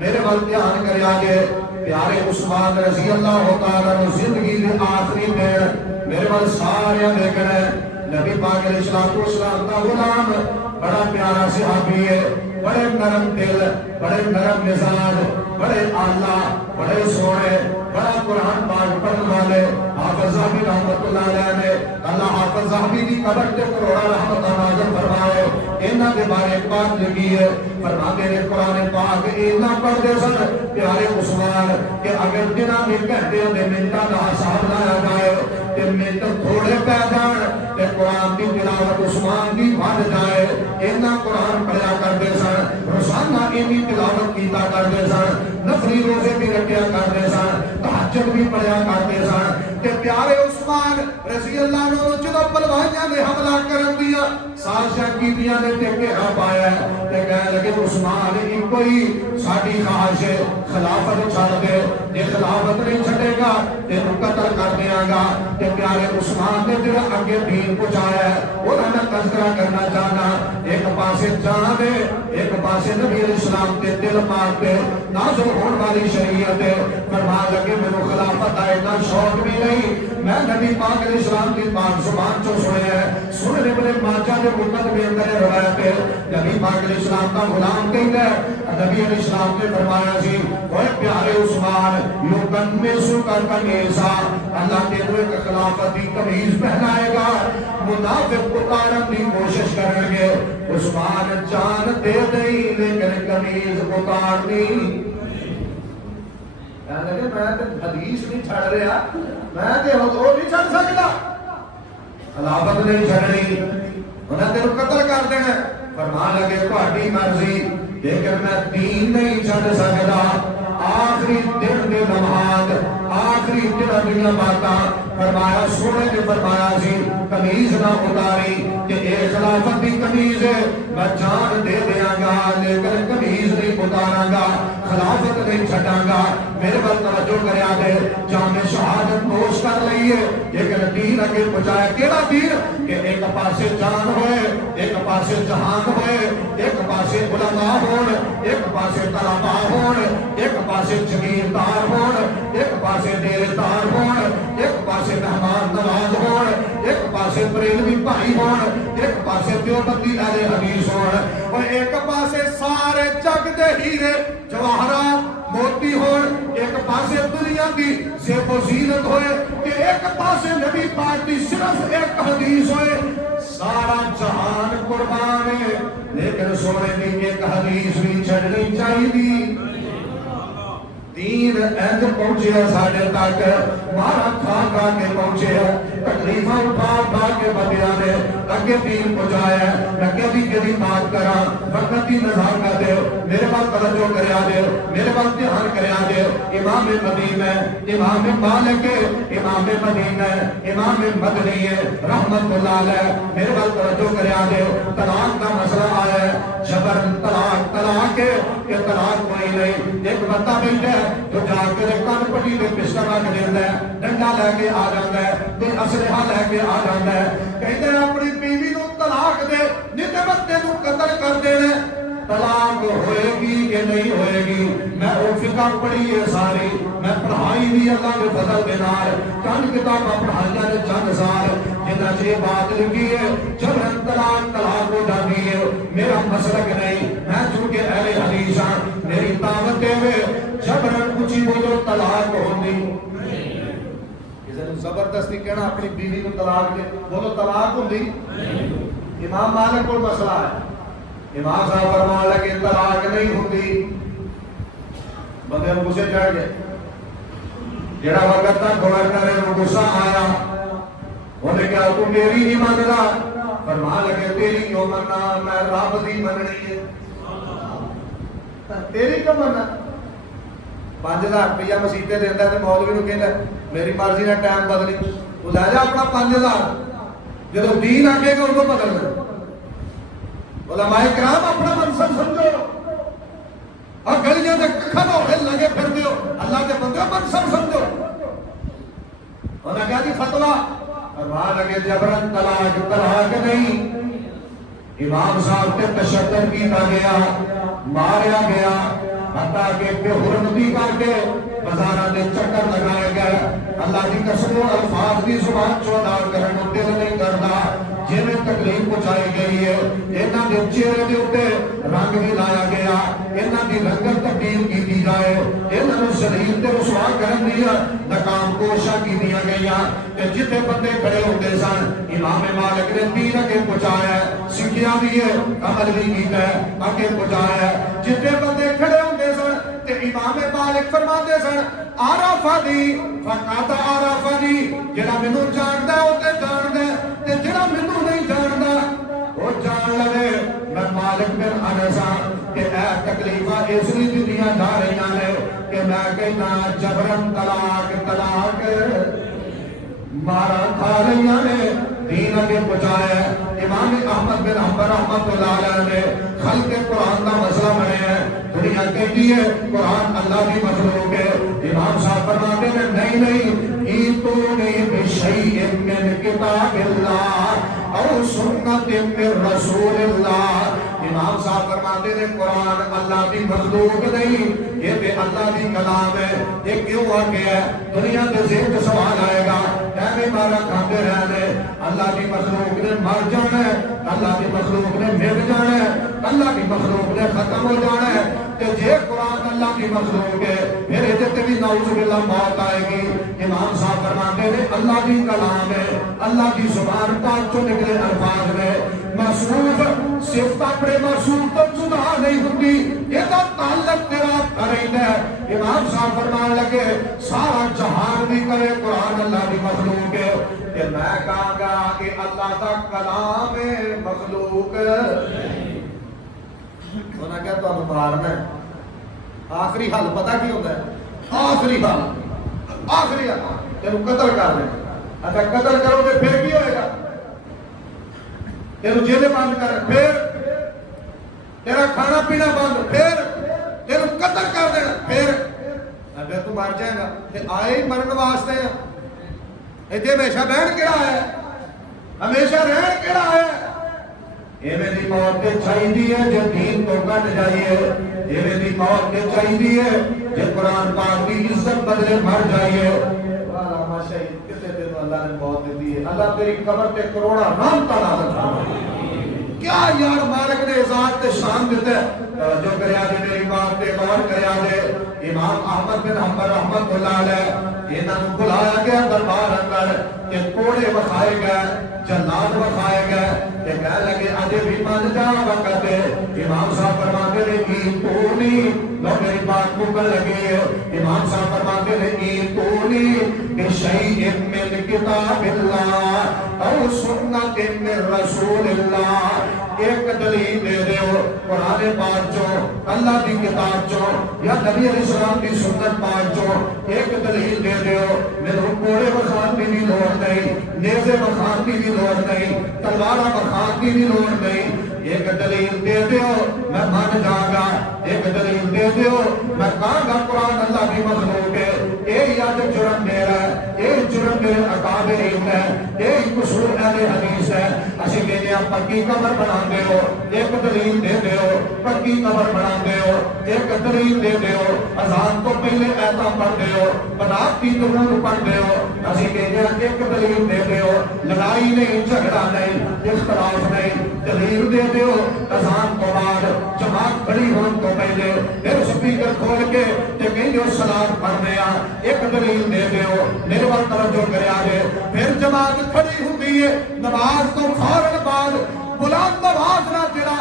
میرے ول دھیان کریا جے. پیارے عثمان رضی اللہ تعالیٰ عنہ زندگی دے آخری دن میرے ول سارے دیکھنا ہے. نبی پاک علیہ السلام کا غلام بڑا پیارا صحابی ہے، بڑے نرم دل، بڑے نرم مزاج، بڑے اعلیٰ، بڑے سونے، بڑا قرآن پاک پڑھنے والے. حافظ ذہبی رحمت اللہ علیہ نے اللہ حافظ ذہبی کی قبر تے کروڑا رحمت نازل فرمائے. انہاں دے بارے ایک بات لکھی ہے، فرماتے نے قرآن پاک اتنا پڑھتے سن پیارے عثمان کہ اگر دنوں میں گھنٹے دے منٹاں دا حساب لایا جائے تے منٹ تھوڑے پہ جان تے قرآن کی تلاوت عثمان کی بڑھ جائے. اتنا قرآن پڑھا کرتے سن، روزانہ اتنی تلاوت کیتا کرتے سن، نفلی روزے بھی رکھیا کرتے سن، تہجد بھی پڑھا کرتے سن. کہ پیارے عثمان رضی اللہ عنہ جدو پلوائیاں نے حملہ کرن دیا سازشاں کیتیاں نے تے گھیرا پایا تے کہنے لگے عثمان ایک کوئی ساڈی خواہش ہے خلافت چھڑ دے، جے خلافت نہیں چھڑے گا تے قتل کر دیاں گا. تے پیارے عثمان نے جڑا اگے دین پہنچایا ہے انہاں دا تذکرہ کرنا چاہنا. ایک پاسے جان دے، ایک پاسے نبی علیہ السلام تے دل پاک تے نازل ہون والی شریعت ہے. فرمان لگے مینوں خلافت دا اتنا شوق بھی نہیں، میں نبی پاک علیہ السلام کی پاک زبان چوں سنیا ہے. سننے بڑے ماجہ دے مقدمے اندر روایت ہے نبی پاک علیہ السلام کا غلام کہندا ہے نبی علیہ السلام نے فرمایا سی اوے پیارے عثمان یوں کنمیسو کر کنیسا اللہ کے ایک خلافت کی قمیض پہنائے گا. منافق اتارن کی کوشش کریں گے، عثمان جان دے دئی لیکن قمیض اتارنی. کہنے لگے میں تے حدیث نہیں چھڑ رہا، میں تے حضور نہیں چھڑ سکتا، خلافت نہیں چھڑنی، انہیں تیرے قتل کر دینا. فرمان لگے تہاڈی مرضی لیکن میں دین نہیں چھڑ سکتا. آخری دن دے نماز، آخری دن دیاں باتاں فرمایا سونے نے فرمایا سی قمیض نہ اتاری کہ اے خلافت دی قمیض ہے میں جان دے دیاں گا لیکن قمیض نہیں اتاراں گا، خلافت نہیں چھٹاں گا. میرے بل توجہ کریا دے جامع شہادت نوش کر لئیے لیکن دین اگے پہنچایا. کیڑا دین کہ ایک پاسے جان ہوئے، ایک پاسے جہان ہوئے، ایک پاسے علماء ہون، ایک پاسے طلباء ہون، ایک پاسے جگیردار ہون، ایک پاسے ڈیرےدار ہون، ایک پاسے مہمان نواز ہون، ایک پاسے بریلوی بھائی ہون، ایک پاسے دیوبندی اہل حدیث ہون، اور ایک پاسے سارے جگ دے ہیرے جواہرات موتی ہون، ایک پاسے دنیا کی زیب و زینت ہوئے کہ ایک پاسے نبی پاک کی صرف ایک حدیث ہوئے. سارا جہان قربان ہے لیکن سونے کی ایک حدیث بھی چھڑنی چاہیے. دین اینج پہنچے ساڑھے تک مارا کھا کھا کے پہنچے تکلیفہ اٹھا کے بدیا نے اگے دین پہنچایا ہے. میں کبھی کبھی بات کرا فقط ہی نظام کر دے میرے بات توجہ کریا دے، میرے بات دھیان کریا دے. امام مدینہ، امام مالک، امام مدینہ، امام مدنی رحمت اللہ علیہ میرے بات توجہ کریا دے. طلاق کا مسئلہ آیا ہے، جبر طلاق طلاق ہے کہ طلاق کوئی نہیں. ایک بندہ بیٹھا ہے تو جا کے کان پٹی میں پسٹل رکھ دیتا ہے، ڈنڈا لے کے آ جاتا ہے، کوئی اسلحہ لے کے آ جاتا ہے. کہتے ہیں اپنی بیوی کو طلاق دے نہیں تے بندے کو قتل کر دینا. طلاق ہوئے گی کہ نہیں ہوئے گی میں وہ فقہ پڑھی ہے ساری، میں پڑھائی بھی اللہ کے فضل دے نال چند کتاباں پڑھائیاں نے چند سال جنہاں سے بات لکھی ہے جب طلاق ہو جاتی ہے. میرا مسلک نہیں، میں چونکہ اہل حدیث ہاں میری دعوت دے جبرن کچھ بولو طلاق ہوندی. کسی نے زبردستی کہنا اپنی بیوی کو طلاق دے بولو طلاق ہوندی. امام مالک کو مسئلہ ہے، امام صاحب فرمان لگے طلاق نہیں ہوندی. بندے کو غصے چڑھ گئے. جڑا وقت تک گورنر ہے وہ غصہ آیا، انہیں کہا تو میری نہیں مان رہا. فرمان لگے تیری کیوں مننا، میں رب دی مننی ہے. تیری کیوں مننا؟ 5000 روپیہ مسیطے دیتا ہے تو مولوی نو کہتا ہے میری مرضی نے ٹائم بدلی تو لے جا اپنا 5000 جب دین آگے گا ان کو بدلنا. علماء کرام اپنا منصب سمجھو اور گلیاں سے کھڑو ہل لگے پھر دیو اللہ کے بندے منصب سمجھو. انہوں نے کہا جی فتویٰ فرمان لگے جبرن طلاق طلاق نہیں. امام صاحب تے تشدد کیتا گیا، ماریا گیا، حتیٰ کہ بے حرمتی کر کے بازاراں دے چکر لگائے گئے۔ اللہ دی قسم الفاظ دی زبان چوں ادا کرن نوں دل نہیں کردا، جنہیں تکلیف پہنچائی گئی ہے، انہاں دے چہرے دے اوتے رنگ بھی لایا گیا، انہاں دی رنگت تبدیل کی جائے، انہاں نوں شریف تے رسوا کرن دی ناکام کوششاں کیتیاں گئیاں، تے جتھے بندے کھڑے ہوندے سن امام مالک نے دین اگے پہنچایا ہے، سکھیا بھی ہے، عمل بھی کیتا ہے، اگے پہنچایا ہے۔ جتھے بندے کھڑے ہوندے سن تے امام مالک فرماندے سن عرفنی فقط عرفنی، جڑا مینوں جاندا ہے او تے جاندا ہے، تے جڑا مینوں نہیں جاندا او جان لے۔ میں مالک بن انس ہاں کہ اے تکلیفاں اس لیے دتیاں جا رہیاں نے کہ میں کہنا جبرن طلاق طلاق مارا کھا رہیاں نے، دین اگے پہنچایا ہے۔ امام احمد بن حنبل رحمۃ اللہ علیہ نے خلق قرآن کا مسئلہ بنایا ہے، دنیا کہتی ہے قرآن اللہ کی مخلوق ہے، امام صاحب فرماتے ہیں نہیں نہیں، ایتونی بشیء من کتاب اللہ او سنت من رسول اللہ۔ امام صاحب فرماتے ہیں قرآن اللہ کی مخلوق نہیں، یہ تے اللہ کی کلام ہے۔ یہ کیوں آ گیا ہے؟ دنیا کے ذہن سوال آئے گا، ایویں مارا کھاتے رہنے، اللہ کی مخلوق نے مر جانا ہے، اللہ کی مخلوق نے مٹ جانا ہے، اللہ کی مخلوق نے ختم ہو جانا ہے۔ کہ جے قرآن اللہ کی مخلوق ہے پھر یہ بھی نعوذ باللہ موت آئے گی۔ امام صاحب فرماتے ہیں اللہ کی کلام ہے، اللہ کی زبان پاک چوں نکلے الفاظ میں موصوف صفت اپنے موصوف تو جدا نہیں ہوتی، یہ تو تعلق تیرا کریں ہے۔ امام صاحب فرمان لگے سارا جہان بھی کرے قرآن اللہ کی مخلوق ہے، کہ میں کہا گا کہ اللہ کا کلام مخلوق انہاں کہا تو مارنا ہے۔ آخری حل پتہ کی ہوتا ہے؟ آخری حل تینوں قتل کر دیں، اگر قتل کرو گے پھر کی ہوئے گا؟ تینوں جیلیں بند کر، پھر تیرا کھانا پینا بند، پھر تینوں قتل کر دینا، پھر اگر تو مر جائے گا کہ آئے ہی مرن واسطے ہیں، اتنے ہمیشہ بہن کیڑا ہے، ہمیشہ رہن کیڑا ہے؟ ایویں دی موت تے چاہیدی ہے جے دین تو کٹ جائیے، ایویں دی موت تے چاہیدی ہے جے قرآن پاک دی عزت بدلے مر جائیے۔ واہ شہید کتے دن اللہ نے موت دی ہے، اللہ تیری قبر تے کروڑا رحمت نازل فرمائے۔ کیا یار مالک نے ذات تے شان دیتا ہے، جو کریا دے میری بات تے غور کریا دے۔ امام احمد بن حنبل رحمۃ اللہ علیہ انہاں نوں بلایا گیا دربار اندر کہ کوڑے وکھائے گئے، جلاد وکھائے گئے، کہ کہنے لگے اجے بھی من جا وقت ہے۔ امام صاحب فرماتے ہیں ایتونی، لو میری بات مکن لگی ہے، امام صاحب فرماتے ہیں ایتونی بشیء من کتاب اللہ او سنت من رسول اللہ۔ ایک دلیل دے دیو قرآن پاک چوں، اللہ کی کتاب چوں، یا نبی علیہ السلام کی سنت پاک چوں ایک دلیل دے دیو۔ میرے کوڑے وکھان کی بھی لوڑ نہیں، نیزے وکھان کی بھی لوڑ نہیں، تلوارہ وکھان کی بھی لوڑ نہیں، ایک دلیل دے دیو میں مان جاؤں گا، ایک دلیل دے دیو میں کہاں گا قرآن اللہ کی مخلوق ہے۔ اے یاد جرم میرا ہے، اے جرم میرے اکابرین ہے، اے قصور اہل حدیث ہے، اسی کہنے آپ پکی قبر بنا دے ہو، ایک دلیل دے دے ہو، پکی قبر بنا دے ہو، ایک دلیل دے دے ہو، اذان تو پہلے ایتا پڑھ دے ہو، بنات کی درود پڑھ دے ہو، اسی کہنے ایک دلیل دے دے ہو، لڑائی نہیں، جھگڑا نہیں، اختلاف نہیں، دلیل دے دے ہو، اذان تو بعد جماعت کھڑی ہون تو پہلے پھر سپیکر کھول کے تے کہیں جو سلام پڑھنے آ، ایک دلیل دے دے ہو، میرے وقت توجہ کرے آگے، پھر جماعت کھڑی ہوتی ہے، نماز تو فوراً بعد بلند آواز نہ تیرا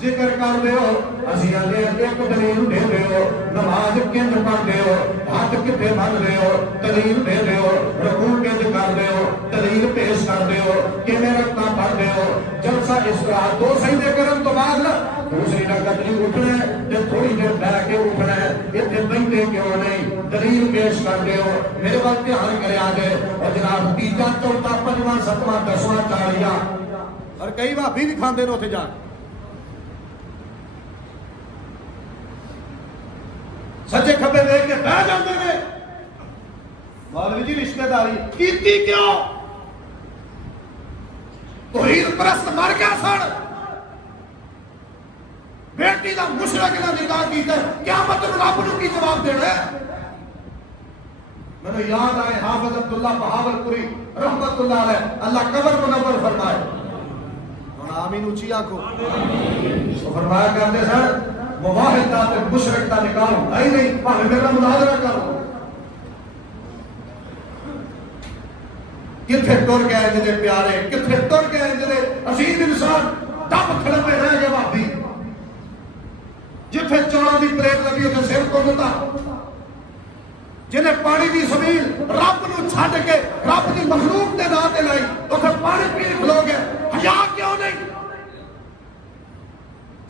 ذکر کر دے ہو، اسی آگے ایک دلیل دے دے ہو، نماز کنج پڑھ دے ہو، ہاتھ کتے بن دے ہو، دلیل دے دے ہو، رکوع کنج کر دے ہو، دلیل پیش کر دے ہو، کہ میں رکھنا پڑھ دے ہو، جلسہ استراحت دو سجدے کرن تو بعد نہ دوسری رکعت نہیں اٹھنا ہے، جب تھوڑی دیر بیٹھ کے اٹھنا ہے، اتنے بیٹھے کیوں نہیں، دلیل پیش کر دے ہو، میرے وقت دھیان کرے آگے، اور جناب تیجا چوتھا پنجواں ستواں دسواں چالیاں، اور کئی بھابی بھی کھاندے نے اتنے جا سچے کھبے دیکھ کے بہ جاندے نے، مولوی جی رشتہ داری کیتی کیوں؟ توحید پرست مر گیا سن، بیٹی دا مشرک نہ نکاح کیتا ہے، قیامت میں رب نو کی جواب دینا ہے؟ میں یاد آئے حافظ عبداللہ بہاولپوری رحمت اللہ علیہ، اللہ قبر منور فرمائے، آمین اونچی آنکھو، تو فرمایا کرتے سر مواحد دا تے مشرک دا نکاح ہے نہیں، پاہے میرا مناظرہ کرو، کتھے ٹر گئے جدے پیارے، کتھے ٹر گئے جدے عظیم انسان، ڈب کھڑے رہ گئے بھابی، جتھے چوڑا دی پلیٹ لگی ہوتے سر کو دیتا، جنہیں پانی دی زمین رب نو چھڑ کے رب دی مخلوق دے نام تے لائی، اوتھے پانی پی کھلو گئے، حیا کیوں نہیں؟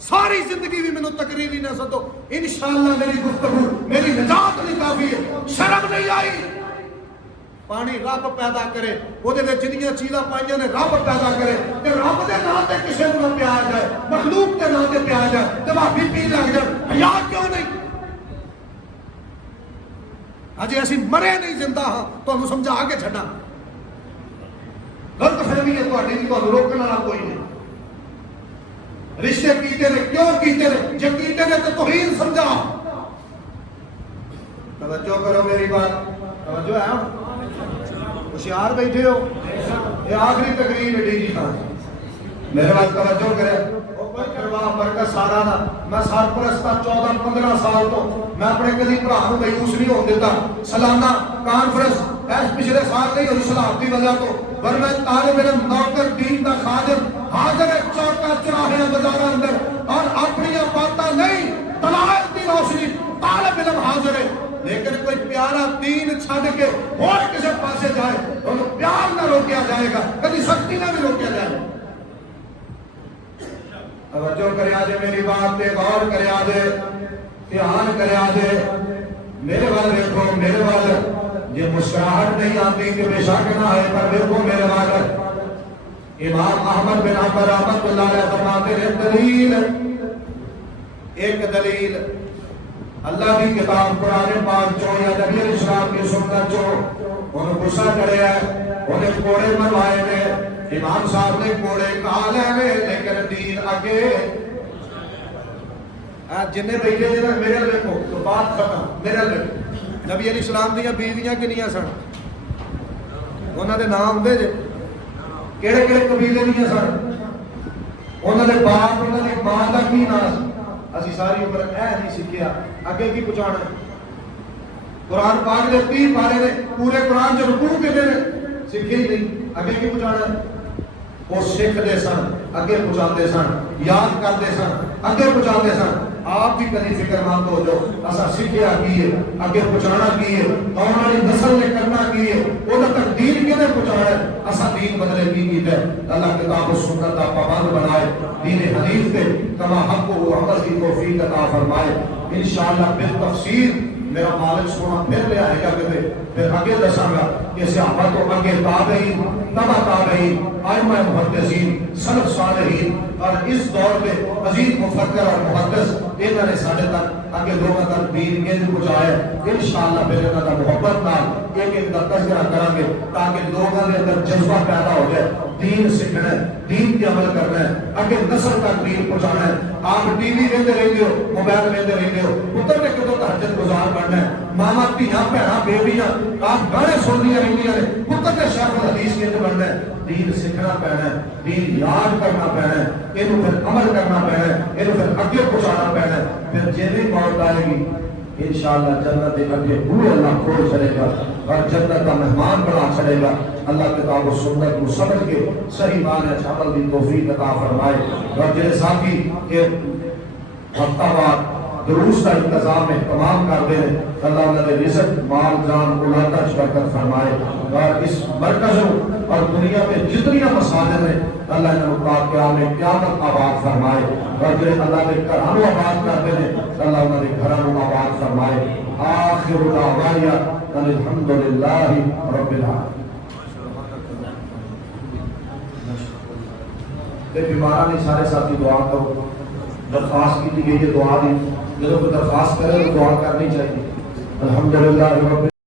ساری زندگی بھی مینوں تقریری نہ سدو، انشاءاللہ میری گفتگو میری نجات نہیں کافی ہے، شرم نہیں آئی؟ پانی رب پیدا کرے، وہ دے جنیاں چیزاں پائیاں نے رب پیدا کرے، تے رب دے نام تے کسے نو پیا جائے، مخلوق دے نام تے پیا جائے، تے بھابی پی لگ جائے، حیا کیوں نہیں؟ اجے اسی مرے نہیں زندہ ہاں، تانوں سمجھا کے چھڈا، غلط فہمی ہے تہاڈی دی، تانوں روکن والا کوئی نہیں۔ رشتے کیتے نے کیوں کیتے نے؟ جے کیتے نے تو توہین سمجھا۔ توجہ کرو میری بات، توجہ ہے؟ ہوشیار بیٹھے ہو، یہ آخری تقریر ہے ڈی جی خان، میرے بات توجہ کرے، پرواہ برکت سارا نا، میں سرپرستا 14-15 سال تو میں اپنے کسی بھرا نو مایوس نہیں ہونے دیتا، سالانہ کانفرنس ایس پچھلے سال نہیں ہوئی سلام دی وجہ تو، ورنہ طالب علم نوکر دین دا خادم حاضر چوکا چراہے بازار اندر اور اپنی باتاں نہیں، دلائل دی روشنی طالب علم حاضر ہے، لیکن کوئی پیارا دین چھڈ کے اور کسی پاسے جائے انہوں پیار نہ روکیا جائے گا، کبھی سختی نہ بھی روکیا جائے گا۔ توجہ کریا دے میری بات تے غور کریا دے، دھیان کریا دے، میرے وال دیکھو، میرے وال یہ مسکراہٹ نہیں آتی کہ بے شک نہ ہے، پر دیکھو میرے وال امام احمد بن حنبل رحمۃ اللہ علیہ فرماتے ہیں دلیل، ایک دلیل اللہ کی کتاب قرآن پاک چو یا نبی علیہ السلام کی سنت چو، انہوں غصہ کرے ہیں، انہیں کوڑے منوائے نے، امام صاحب نے کوڑے کہا لے لیکن دین آگے، جنہیں بیٹھے جنہیں میرے لکھو تو بات ختم، میرے لکھو، نبی علیہ السلام دیا بیویاں کنیاں سن، انہوں نے نام دے جے، کیڑے کیڑے قبیلے دیا سن، انہوں نے باپ انہوں نے ماں دا کی نام، اسی ساری عمر نہیں سکھیا، آگے کی پہنچانا ہے، قرآن پاک نے 30 پارے نے، پورے قرآن جو رکوع کے دے سکھے ہی نہیں، آگے کی پہنچانا ہے، وہ سکھ دے سن، اگے پہنچاتے سن، یاد کرتے سن، اگے پہنچاتے سن، آپ بھی کدی فکر مند ہو جو اسا سکھیا کی ہے، اگے پہنچانا کی ہے، آنے والی نسل نے کرنا کی ہے، وہ تک دین کنے پہنچانا ہے، اسا دین بدلے کی کیتا ہے، اللہ کتاب و سنت کا پابند بنائے، دین حدیث پہ کما حق و عمل کی توفیق عطا فرمائے، انشاءاللہ بالتفصیل میرا مالک سونا پھر لے آئے گا کہ پھر آگے دساں گا کہ صحابہ تو آگے تابعین، تبع تابعین، ائمہ محدثین، سلف صالحین اور اس دور میں عظیم مفکر اور محدث انہوں نے ساڑھے تک آگے لوگوں تک دین کے پہنچایا، انشاءاللہ پھر انہوں کا محبت نال ایک ایک کا تذکرہ کریں گے تاکہ لوگوں کے اندر جذبہ پیدا ہو جائے، دین سیکھنا ہے، دین کی عمل کرنا ہے، آگے نسل تک دین پہنچانا ہے۔ آپ ٹی وی ویندے رہندے ہو، موبائل ویندے رہندے ہو، پتر نے کدوں تہجد گزار بننا ہے، ماما دھیاں بہناں بیٹیاں آپ گانے سندیاں رہندیاں نے، پتر نے شیخ الحدیث کیتے بننا ہے، دین سیکھنا پینا ہے، دین یاد کرنا پینا ہے، اینو پھر عمل کرنا پینا ہے، اینو پھر اگے پہنچانا پینا ہے، پھر جیویں موت آئے گی انشاءاللہ جنت کے اگے پورے اللہ کھول چلے گا اور جنت کا مہمان بنا چلے گا۔ اللہ کتاب و سنت کو سمجھ کے صحیح معنی عمل کی توفیق عطا فرمائے، اور جنہیں ساتھی کے ہفتہ بعد دروس کا انتظام اہتمام کر دے اللہ انہوں نے رزق مال جان اولادہ برکت فرمائے، اور اس مرکز اور دنیا میں جتنی مساجد ہیں اللہ انہوں نے قیامت آباد فرمائے، اور جو اللہ نے گھرانوں آباد کرتے ہیں اللہ انہوں نے گھرانوں آباد فرمائے۔ آخر دعوانا ان الحمدللہ رب العالمین۔ بیمارہ نہیں سارے ساتھی دعا کرو، درخواست کی گئی ہے دعا دی، جب کوئی درخواست کرے تو دعا کرنی چاہیے۔ الحمدللہ رب